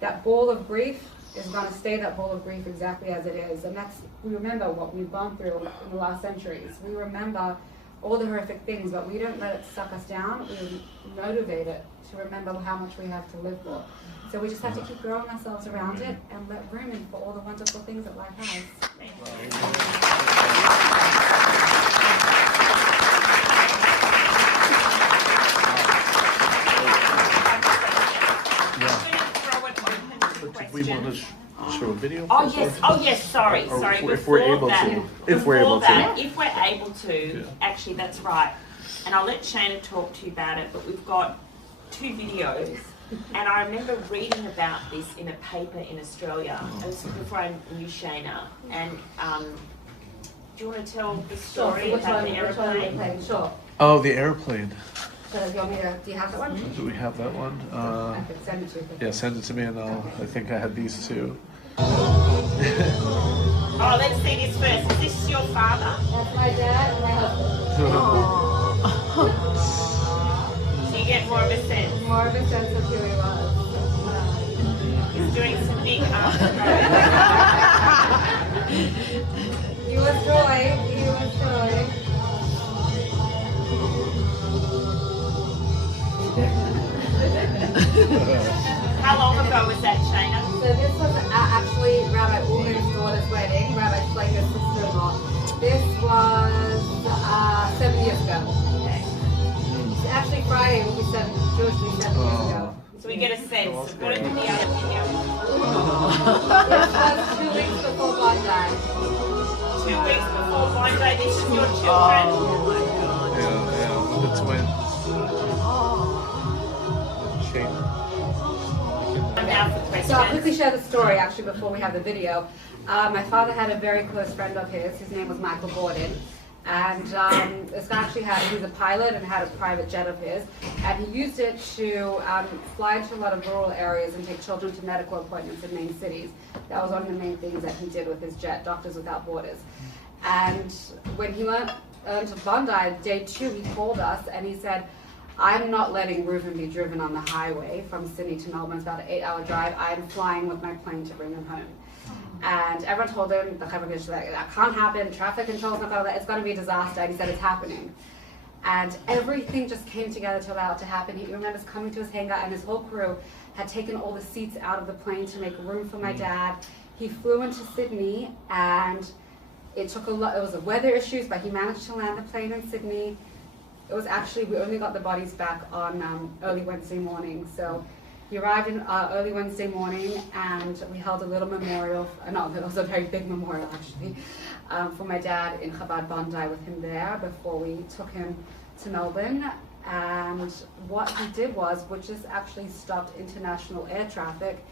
That bowl of grief is going to stay that bowl of grief exactly as it is. And we remember what we've gone through in the last centuries. We remember all the horrific things, but we don't let it suck us down. We motivate it to remember how much we have to live for. So we just have to keep growing ourselves around it and let room in for all the wonderful things that life has. We want to show a video. Oh yes. Sorry. If we're able to. If we're able to. Actually, that's right. And I'll let Sheina talk to you about it. But we've got 2 videos, and I remember reading about this in a paper in Australia. It was before I knew Sheina. And do you want to tell the story about the airplane? Sure. Oh, the airplane. So do you have that one? Do we have that one? I could send it to you. Yeah, send it to me, and I think I had these 2. Oh, let's see this first. Is this your father? That's my dad and my husband. So you get more of a sense. More of a sense of who he was. He's doing some big He was joy. How long ago was that, Sheina? So this was actually Rabbi Ullman's daughter's wedding, Rabbi Schleicher's sister-in-law. This was 7 years ago. Okay. It's actually Friday will be Jewish will be 7 years ago. So we get a sense of what in the other video. This was 2 weeks before Bondi. 2 weeks before Bondi, this is your children. Yeah, the twins. Shane. Now for questions. So I'll quickly share the story actually before we have the video. My father had a very close friend of his name was Michael Borden. And this guy actually he was a pilot and had a private jet of his. And he used it to fly into a lot of rural areas and take children to medical appointments in main cities. That was one of the main things that he did with his jet, Doctors Without Borders. And when he went to Bondi, day 2, he called us and he said, I'm not letting Ruvien be driven on the highway from Sydney to Melbourne. It's about an 8-hour drive. I'm flying with my plane to bring him home. And everyone told him, the that can't happen, traffic control's not going to, it's going to be a disaster. And he said, it's happening. And everything just came together to allow it to happen. He remembers coming to his hangar, and his whole crew had taken all the seats out of the plane to make room for my dad. He flew into Sydney, and it was a weather issues, but he managed to land the plane in Sydney. It was actually, we only got the bodies back on early Wednesday morning. So he arrived in early Wednesday morning, and we held a little memorial, it was a very big memorial actually, for my dad in Chabad Bondi with him there before we took him to Melbourne. And what he did was, which has actually stopped international air traffic,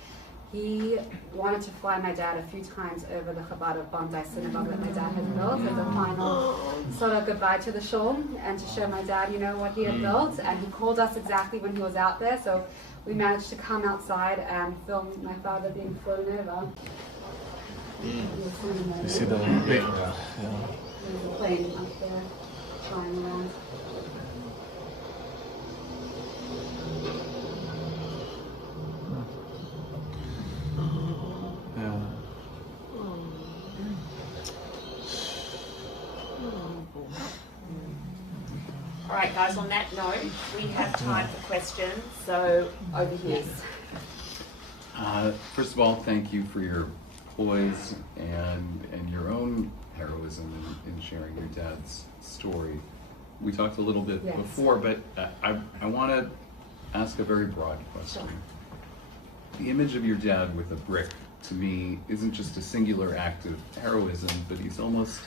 he wanted to fly my dad a few times over the Chabad of Bondi synagogue that my dad had built as a final sort of goodbye to the shul and to show my dad, what he had built. And he called us exactly when he was out there, so we managed to come outside and film my father being flown over. You see the plane? Yeah. There's a plane up there flying around. Yeah. right, guys, on that note, we have time for questions, so over here. First of all, thank you for your poise and your own heroism in sharing your dad's story. We talked a little bit Yes. before, but I want to ask a very broad question. The image of your dad with a brick, to me, isn't just a singular act of heroism, but he's almost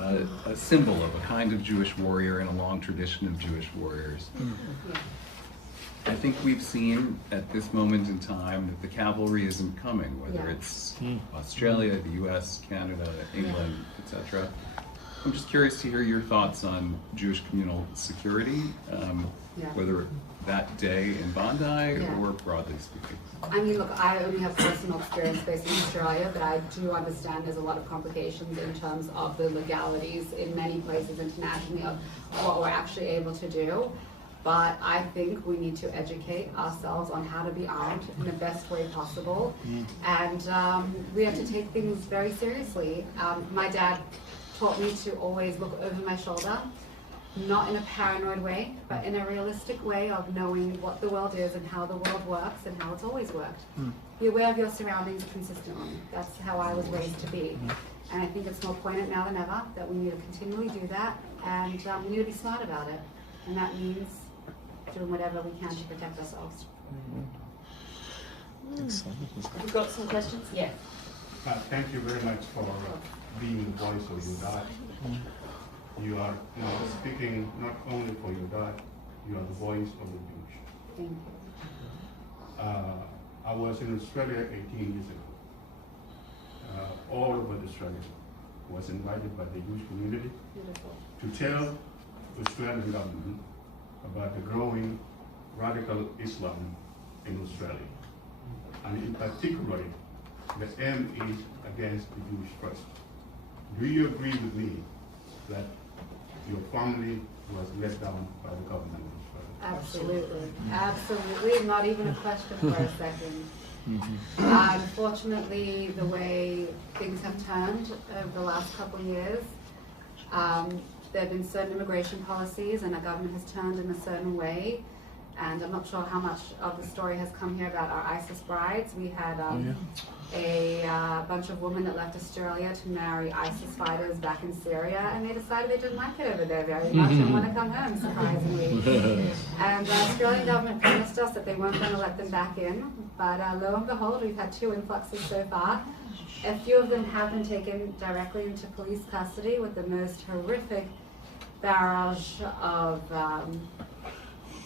a symbol of a kind of Jewish warrior and a long tradition of Jewish warriors. I think we've seen at this moment in time that the cavalry isn't coming, whether it's Australia, the US, Canada, England, etc. I'm just curious to hear your thoughts on Jewish communal security, whether that day in Bondi or broadly speaking. I mean, look, I only have personal experience based in Australia, but I do understand there's a lot of complications in terms of the legalities in many places internationally of what we're actually able to do. But I think we need to educate ourselves on how to be armed in the best way possible. And we have to take things very seriously. My dad taught me to always look over my shoulder, not in a paranoid way, but in a realistic way of knowing what the world is and how the world works and how it's always worked. Be aware of your surroundings consistently. That's how I was raised to be. And I think it's more poignant now than ever that we need to continually do that, and we need to be smart about it. And that means doing whatever we can to protect ourselves. We've got some questions? Yeah. Thank you very much for being the voice of your dad. You are speaking not only for your dad, you are the voice of the Jewish. Thank you. I was in Australia 18 years ago. All over Australia was invited by the Jewish community to tell the Australian government about the growing radical Islam in Australia. And in particular, the aim is against the Jewish first. Do you agree with me that your family was let down by the government of Australia? Absolutely. Absolutely. Not even a question for a second. Unfortunately, the way things have turned over the last couple of years, there have been certain immigration policies and our government has turned in a certain way. And I'm not sure how much of the story has come here about our ISIS brides. We had a bunch of women that left Australia to marry ISIS fighters back in Syria, and they decided they didn't like it over there very much and want to come home, surprisingly. And the Australian government promised us that they weren't going to let them back in, but lo and behold, we've had 2 influxes so far. A few of them have been taken directly into police custody with the most horrific barrage of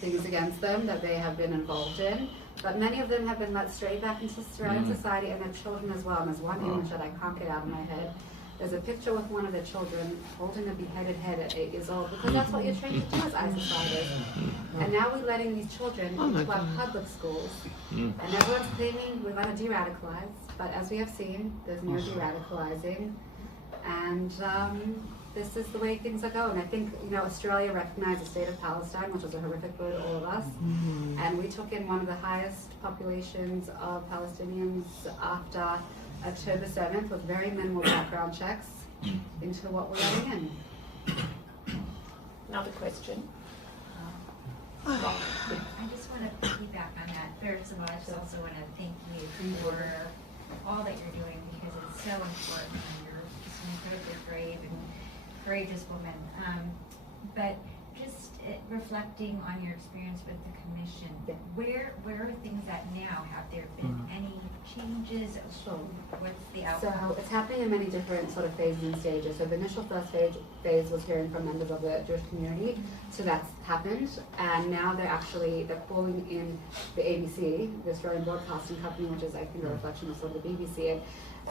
things against them that they have been involved in. But many of them have been let straight back into Australian society, and their children as well. And there's one image that I can't get out of my head. There's a picture with one of the children holding a beheaded head at 8 years old, because that's what you're trained to do as ISIS fighters. And now we're letting these children into our public schools. And everyone's claiming we're going to de-radicalize, but as we have seen, there's no de-radicalizing. And this is the way things are going. I think, Australia recognized the state of Palestine, which was a horrific blow to all of us. And we took in one of the highest populations of Palestinians after October 7th with very minimal background checks into what we're letting in. Another question? I just want to piggyback on that. First of all, I just also want to thank you for all that you're doing, because it's so important, and you're just an incredibly brave and courageous woman. But just reflecting on your experience with the commission, where are things at now? Have there been any changes? Sure. What's the outcome? So it's happening in many different sort of phases and stages. So the initial first phase was hearing from members of the Jewish community. So that's happened. And now they're calling in the ABC, the Australian Broadcasting Company, which is, I think, a reflection of sort of the BBC. And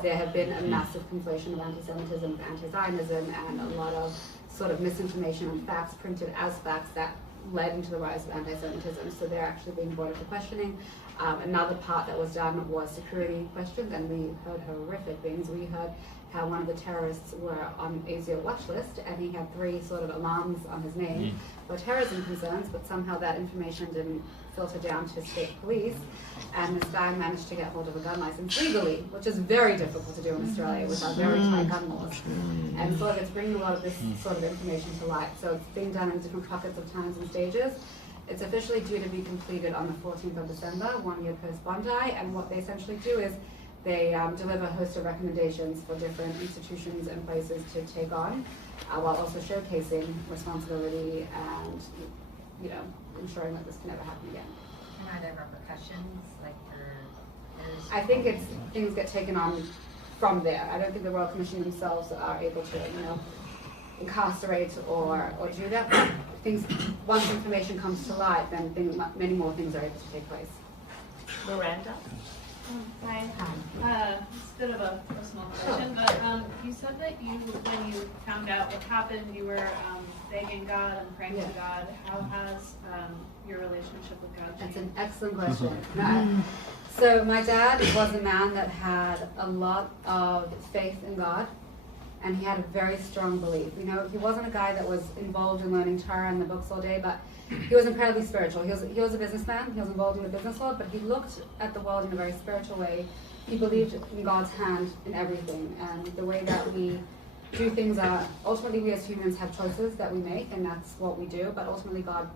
there have been a massive conflation of anti-Semitism, anti-Zionism, and a lot of sort of misinformation and facts printed as facts that led into the rise of anti-Semitism. So they're actually being brought into questioning. Another part that was done was security questions, and we heard horrific things. We heard how one of the terrorists were on ASIO watch list, and he had 3 sort of alarms on his name for terrorism concerns, but somehow that information didn't filter down to state police, and this guy managed to get hold of a gun license legally, which is very difficult to do in Australia with our very tight gun laws. And sort of it's bringing a lot of this sort of information to light. So it's being done in different pockets of times and stages. It's officially due to be completed on the 14th of December, 1 year post Bondi, and what they essentially do is they deliver a host of recommendations for different institutions and places to take on, while also showcasing responsibility and, you know, ensuring that this can never happen again. And are there repercussions, like for I think it's things get taken on from there. I don't think the Royal Commission themselves are able to, you know, incarcerate or do that. But things, once information comes to light, then many more things are able to take place. Miranda? Hi. It's a bit of a personal question, but you said that you, when you found out what happened, you were begging God and praying to God. How has your relationship with God changed? That's an excellent question. So my dad was a man that had a lot of faith in God, and he had a very strong belief. You know, he wasn't a guy that was involved in learning Torah and the books all day, but he was incredibly spiritual. He was a businessman. He was involved in the business world, but he looked at the world in a very spiritual way. He believed in God's hand in everything, and the way that we do things are, ultimately we as humans have choices that we make, and that's what we do, but ultimately God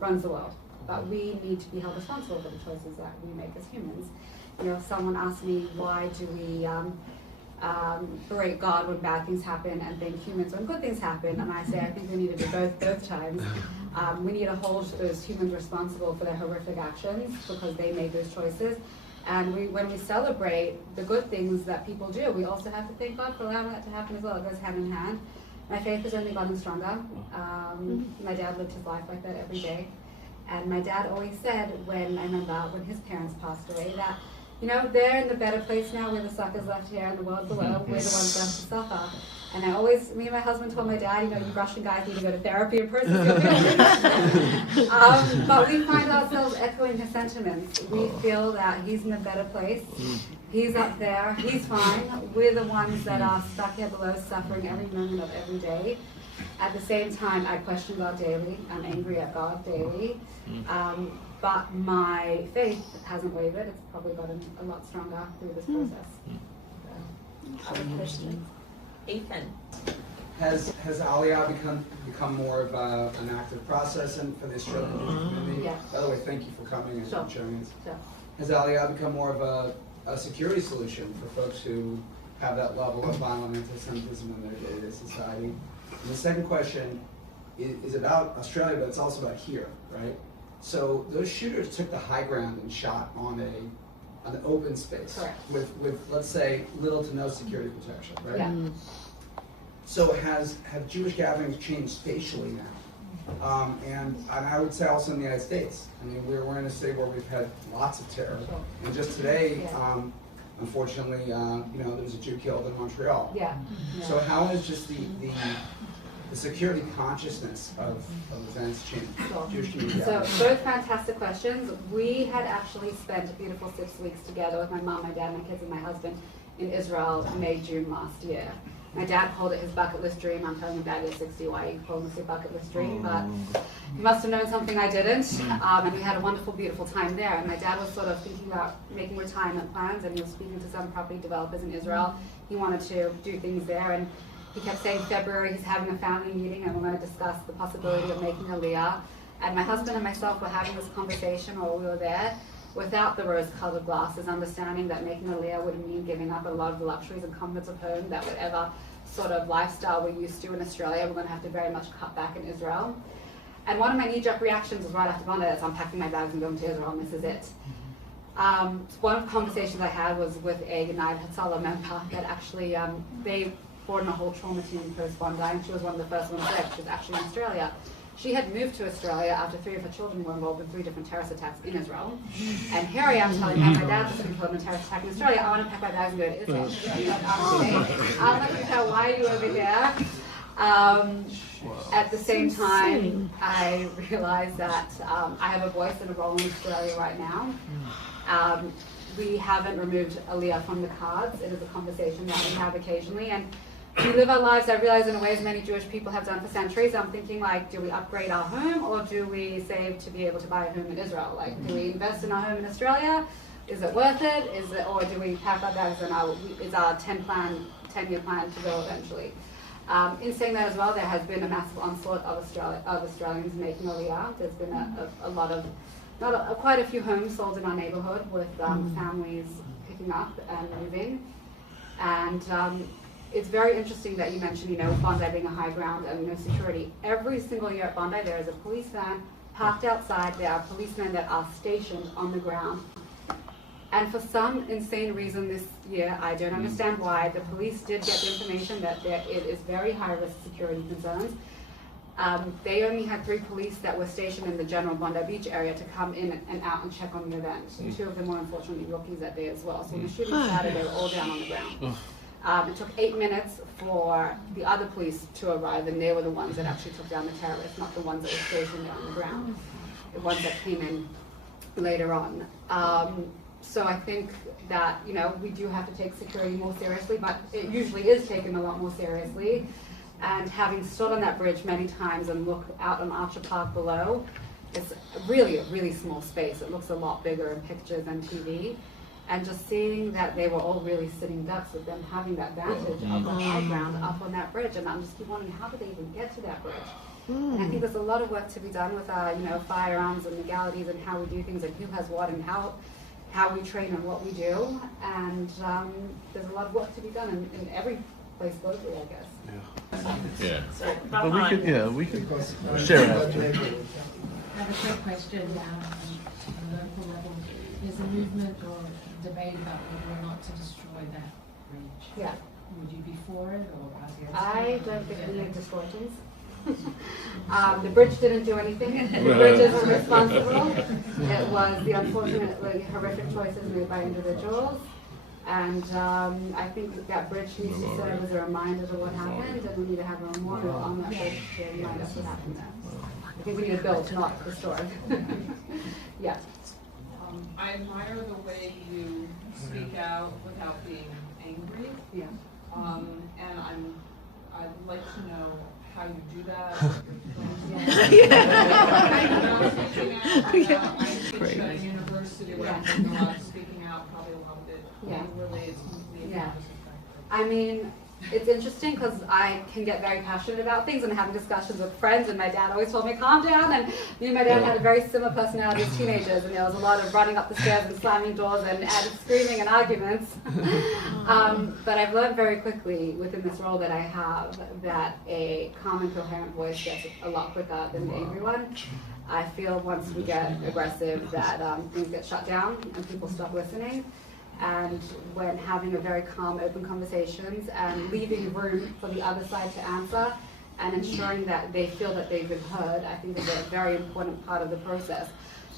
runs the world. But we need to be held responsible for the choices that we make as humans. You know, if someone asked me, why do we berate God when bad things happen and thank humans when good things happen, and I say I think we need to do both times. We need to hold those humans responsible for their horrific actions because they made those choices. And when we celebrate the good things that people do, we also have to thank God for allowing that to happen as well. It goes hand in hand. My faith has only gotten stronger. My dad lived his life like that every day. And my dad always said, when his parents passed away, that, you know, they're in the better place now. We're the suckers left here in the world below. We're the ones left to suffer. And I always, me and my husband told my dad, you know, you Russian guys need to go to therapy and process your feelings. But we find ourselves echoing his sentiments. We feel that he's in a better place. He's up there. He's fine. We're the ones that are stuck here below, suffering every moment of every day. At the same time, I question God daily. I'm angry at God daily. But my faith hasn't wavered. It's probably gotten a lot stronger through this process. Other questions? Ethan? Has Aliyah become more of an active process for the Australian community? Yeah. By the way, thank you for coming and Sure. sharing this. Sure. Has Aliyah become more of a security solution for folks who have that level of violent anti-Semitism in their day-to-day society? And the second question is about Australia, but it's also about here, right? So those shooters took the high ground and shot on an open space. Correct. with let's say little to no security protection, right? Yeah. So have Jewish gatherings changed spatially now? And I would say also in the United States. I mean, we're in a state where we've had lots of terror, and just today, unfortunately, you know, there's a Jew killed in Montreal. Yeah. So how has just the security consciousness of events changed? Sure. Jewish community So gatherings? both fantastic questions. We had actually spent a beautiful 6 weeks together with my mom, my dad, my kids, and my husband in Israel May, June last year. My dad called it his bucket list dream. I'm telling him, Dad, you're 60, why are you calling this your bucket list dream? But he must have known something I didn't. And we had a wonderful, beautiful time there. And my dad was sort of thinking about making retirement plans, and he was speaking to some property developers in Israel. He wanted to do things there, and he kept saying February he's having a family meeting and we're going to discuss the possibility of making Aliyah. And my husband and myself were having this conversation while we were there without the rose-colored glasses, understanding that making Aliyah would mean giving up a lot of the luxuries and comforts of home, that whatever sort of lifestyle we're used to in Australia, we're going to have to very much cut back in Israel. And one of my knee-jerk reactions was right after Bondi, so I'm packing my bags and going to Israel, and this is it. One of the conversations I had was with a United Hatzalah member that actually, they brought in a whole trauma team post-Bondi, and she was one of the first ones there. She was actually in Australia. She had moved to Australia after 3 of her children were involved in 3 different terrorist attacks in Israel. And here I am telling her my dad was involved in a terrorist attack in Australia. I want to pack my bags and go to Israel. I'm like, okay, why are you over here? At the same time, I realized that I have a voice and a role in Australia right now. We haven't removed Aliyah from the cards. It is a conversation that we have occasionally. And we live our lives, I realize, in ways many Jewish people have done for centuries. I'm thinking, like, do we upgrade our home, or do we save to be able to buy a home in Israel? Like, do we invest in our home in Australia? Is it worth it? Or do we pack our bags and is our 10 10-year plan to go eventually. In saying that as well, there has been a massive onslaught of Australians making Aliyah. There's been a lot of, quite a few homes sold in our neighborhood with families picking up and moving. And it's very interesting that you mentioned, Bondi being a high ground and no security. Every single year at Bondi, there is a police van parked outside. There are policemen that are stationed on the ground. And for some insane reason this year, I don't understand why, the police did get the information that it is very high-risk security concerns. They only had 3 police that were stationed in the general Bondi Beach area to come in and out and check on the event. 2 of them were unfortunately rookies that day as well. So when the shooting started, they were all down on the ground. It took 8 minutes for the other police to arrive, and they were the ones that actually took down the terrorists, not the ones that were stationed on the ground, the ones that came in later on. So I think that, we do have to take security more seriously, but it usually is taken a lot more seriously. And having stood on that bridge many times and looked out on Archer Park below, it's really a really small space. It looks a lot bigger in pictures and TV. And just seeing that they were all really sitting ducks with them having that vantage of the high ground up on that bridge. And I'm just keep wondering, how did they even get to that bridge? And I think there's a lot of work to be done with our, firearms and legalities and how we do things and who has what and how we train and what we do. And there's a lot of work to be done in every place locally, I guess. Yeah. So, But we can share after. I have a quick question on the local level. There's a movement or debate about whether or not to destroy that bridge. Yeah. Would you be for it or against it? I don't think we need distortions. The bridge didn't do anything. The bridge isn't responsible. It was the unfortunately horrific choices made by individuals. And I think that bridge needs to serve as a reminder of what happened, and we need to have a memorial on that bridge to remind us what happened there. I think we need to build, not restore. Yeah. I admire the way you speak out without being angry. Yeah. And I'd like to know how you do that. I teach at a university where I'm doing a lot of speaking out, probably a lot of it relates to me. I mean, it's interesting because I can get very passionate about things and having discussions with friends, and my dad always told me, calm down, and me and my dad had a very similar personality as teenagers, and there was a lot of running up the stairs and slamming doors and screaming and arguments. But I've learned very quickly within this role that I have that a calm and coherent voice gets a lot quicker than the angry one. I feel once we get aggressive that things get shut down and people stop listening. And when having a very calm, open conversations and leaving room for the other side to answer and ensuring that they feel that they've been heard, I think is a very important part of the process.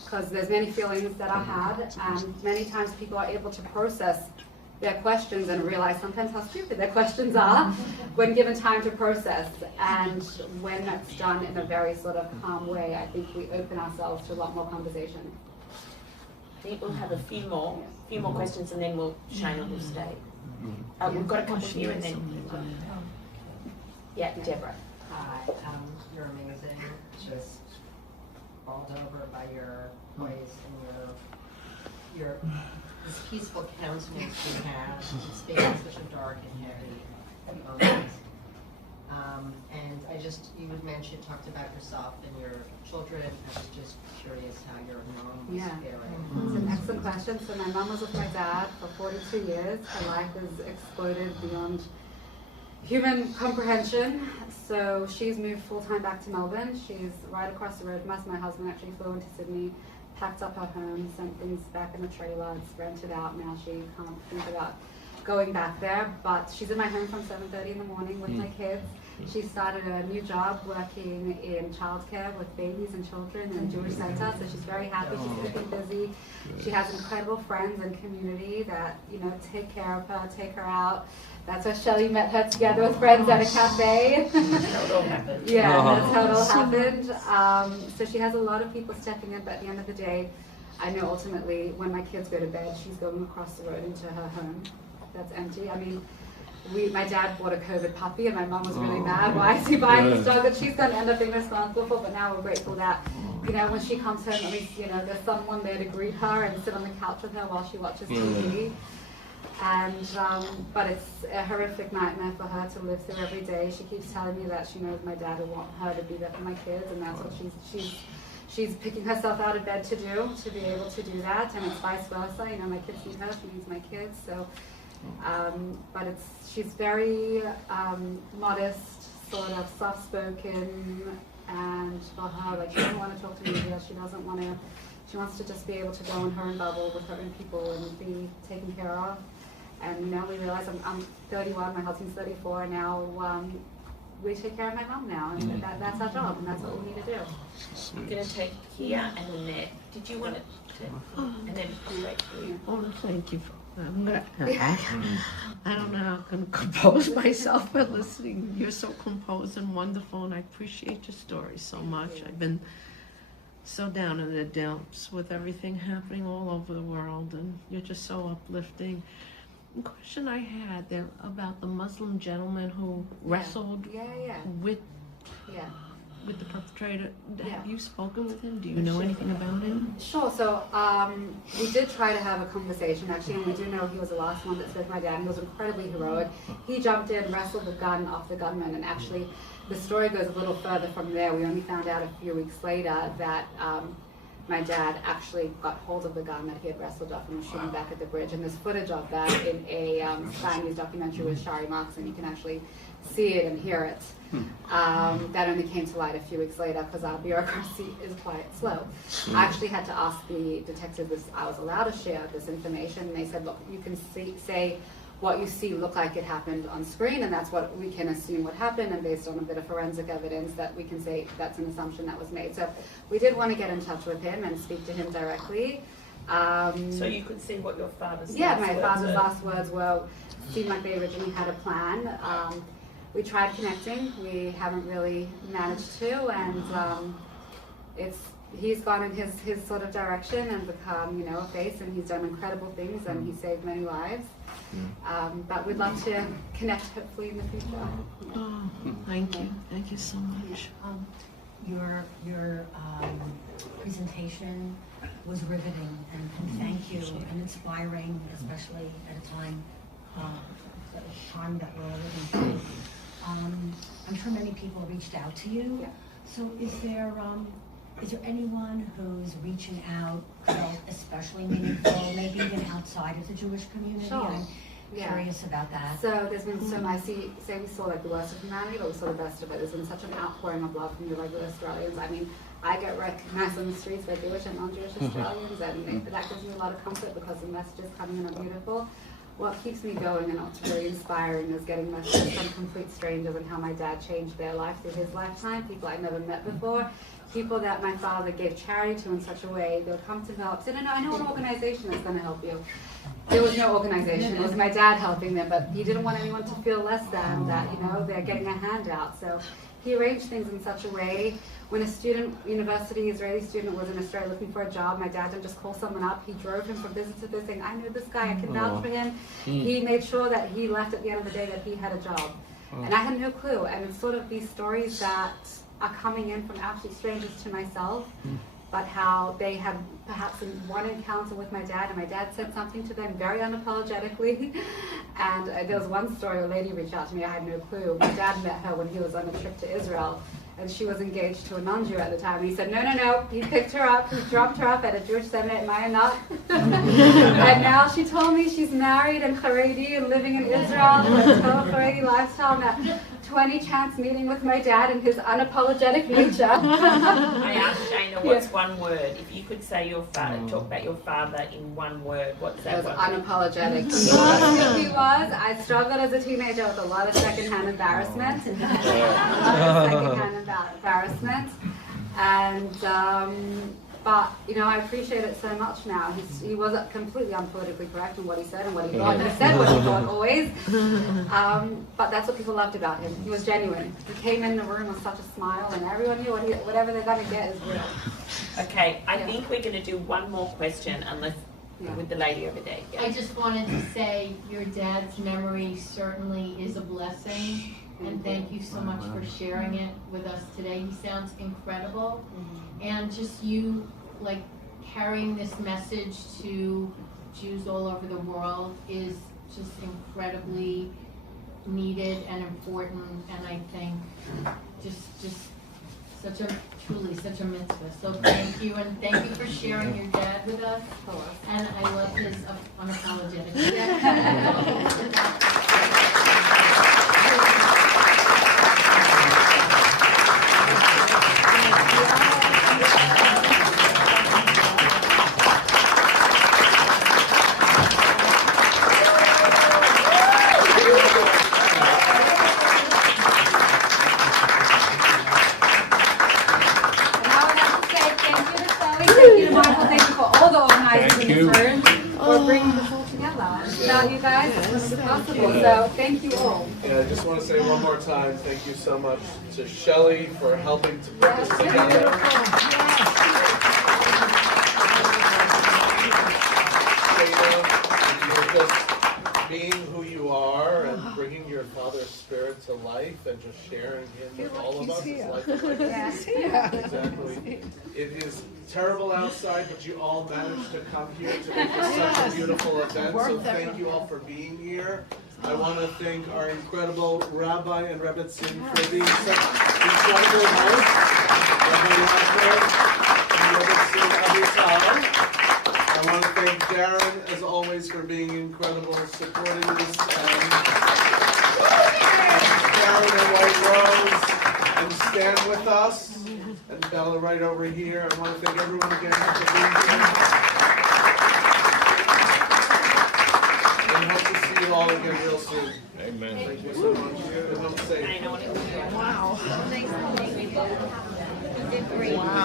Because there's many feelings that are had, and many times people are able to process their questions and realize sometimes how stupid their questions are when given time to process. And when that's done in a very sort of calm way, I think we open ourselves to a lot more conversation. I think we'll have a few more questions, and then Sheina will stay. We've got a couple here, and then Deborah. Hi, you're amazing. Just bowled over by your voice and your this peaceful countenance you have, speaking such a dark and heavy moments. And you had mentioned, talked about yourself and your children. I was just curious how your mom was feeling. It's an excellent question. So my mom was with my dad for 42 years. Her life has exploded beyond human comprehension. So she's moved full-time back to Melbourne. She's right across the road from us. My husband actually flew into Sydney, packed up her home, sent things back in the trailer. It's rented out now. She can't think about going back there. But she's in my home from 7:30 in the morning with my kids. She started a new job working in childcare with babies and children in a Jewish center, so she's very happy. She's keeping busy. She has incredible friends and community that, take care of her, take her out. That's where Shelly met her together with friends at a cafe. That's how it all happened. Yeah, that's how it all happened. So she has a lot of people stepping in, but at the end of the day, I know ultimately when my kids go to bed, she's going across the road into her home that's empty. I mean, my dad bought a COVID puppy, and my mom was really mad. Why is he buying this dog that she's going to end up being responsible for? But now we're grateful that, when she comes home, at least, there's someone there to greet her and sit on the couch with her while she watches TV. And, but it's a horrific nightmare for her to live through every day. She keeps telling me that she knows my dad will want her to be there for my kids, and that's what she's picking herself out of bed to do, to be able to do that, and it's vice versa. You know, my kids need her, she needs my kids. So, but she's very modest, sort of soft-spoken, and for her, like, she doesn't want to talk to media. She doesn't want to. She wants to just be able to go in her own bubble with her own people and be taken care of. And now we realize I'm 31, my husband's 34, and now we take care of my mom now, and that's our job, and that's what we need to do. I'm going to take Kia and Annette. Did you want to? And then straight to you. Oh, thank you. I'm gonna. I don't know how I can compose myself by listening. You're so composed and wonderful, and I appreciate your story so much. I've been so down in the dumps with everything happening all over the world, and you're just so uplifting. The question I had there about the Muslim gentleman who wrestled with the perpetrator. Have you spoken with him? Do you know anything about him? Sure. So we did try to have a conversation, actually, and we do know he was the last one that spoke to my dad. He was incredibly heroic. He jumped in, wrestled the gun off the gunman, and actually the story goes a little further from there. We only found out a few weeks later that my dad actually got hold of the gun that he had wrestled off and was shooting back at the bridge. And there's footage of that in a Sky News documentary with Shari Marks, and you can actually see it and hear it. That only came to light a few weeks later because our bureaucracy is quite slow. I actually had to ask the detective if I was allowed to share this information, and they said, look, you can say what you see look like it happened on screen, and that's what we can assume what happened, and based on a bit of forensic evidence that we can say that's an assumption that was made. So we did want to get in touch with him and speak to him directly. So you could see what your father's father's last words were, seemed like they originally had a plan. We tried connecting, we haven't really managed to, and he's gone in his sort of direction and become, you know, a face, and he's done incredible things, and he saved many lives. But we'd love to connect hopefully in the future. Oh, thank you so much. Your presentation was riveting, and thank you, and inspiring, especially at a time that we're all living through. I'm sure many people reached out to you. Yeah. So is there anyone who's reaching out, felt especially meaningful, maybe even outside of the Jewish community? Sure. I'm curious about that. So there's been we saw like the worst of humanity, but we saw the best of it. There's been such an outpouring of love from the regular Australians. I mean, I get recognized on the streets by Jewish and non-Jewish Australians, and that gives me a lot of comfort because the messages coming in are beautiful. What keeps me going and what's really inspiring is getting messages from complete strangers and how my dad changed their life through his lifetime, people I'd never met before, people that my father gave charity to in such a way, they would come to me and say, no, I know an organization that's going to help you. There was no organization, it was my dad helping them, but he didn't want anyone to feel less than that, you know, they're getting a handout. So he arranged things in such a way. When a Israeli student was in Australia looking for a job, my dad didn't just call someone up. He drove him from business to business saying, I know this guy, I can vouch for him. He made sure that he left at the end of the day that he had a job. And I had no clue. And it's sort of these stories that are coming in from absolute strangers to myself, but how they had perhaps one encounter with my dad, and my dad said something to them very unapologetically. And there was one story, a lady reached out to me, I had no clue. My dad met her when he was on a trip to Israel, and she was engaged to a non-Jew at the time. And he said, no, he picked her up, he dropped her off at a Jewish seminar at Mayanat. And now she told me she's married and Haredi and living in Israel, with a total Haredi lifestyle, and that 20 chance meeting with my dad and his unapologetic nature. I asked Sheina, what's one word? If you could say your father, talk about your father in one word, what's that one? Unapologetic. He was. I struggled as a teenager with a lot of secondhand embarrassment. And but you know, I appreciate it so much now. He was completely unpolitically correct in what he said and what he thought. He said what he thought always. But that's what people loved about him. He was genuine. He came in the room with such a smile, and everyone knew whatever they're going to get is real. Okay, I think we're going to do one more question, unless with the lady over there. I just wanted to say your dad's memory certainly is a blessing, and thank you so much for sharing it with us today. He sounds incredible, and just you like carrying this message to Jews all over the world is just incredibly needed and important, and I think just truly such a mitzvah. So thank you, and thank you for sharing your dad with us. And I love his unapologetically. Without you guys, this was possible. So thank you all. Yeah, I just want to say one more time, thank you so much to Shelly for helping to put this together. Sheina, you're just being who you are and bringing your father's spirit to life and just sharing him with all of us. Exactly. It is terrible outside, but you all managed to come here to make this such a beautiful event. So thank you all for being here. I want to thank our incredible Rabbi and Rebbetzin for being such incredible hosts. Rabbi Yasser and Rebbetzin Avital. I want to thank Darren, as always, for being incredible, supporting this. Darren and White Rose, and Stan with us, and Bella right over here. I want to thank everyone again for being here. And hope to see you all again real soon. Amen. Thank you so much. And I'm safe. Wow. Nice to meet you. You did great. Wow.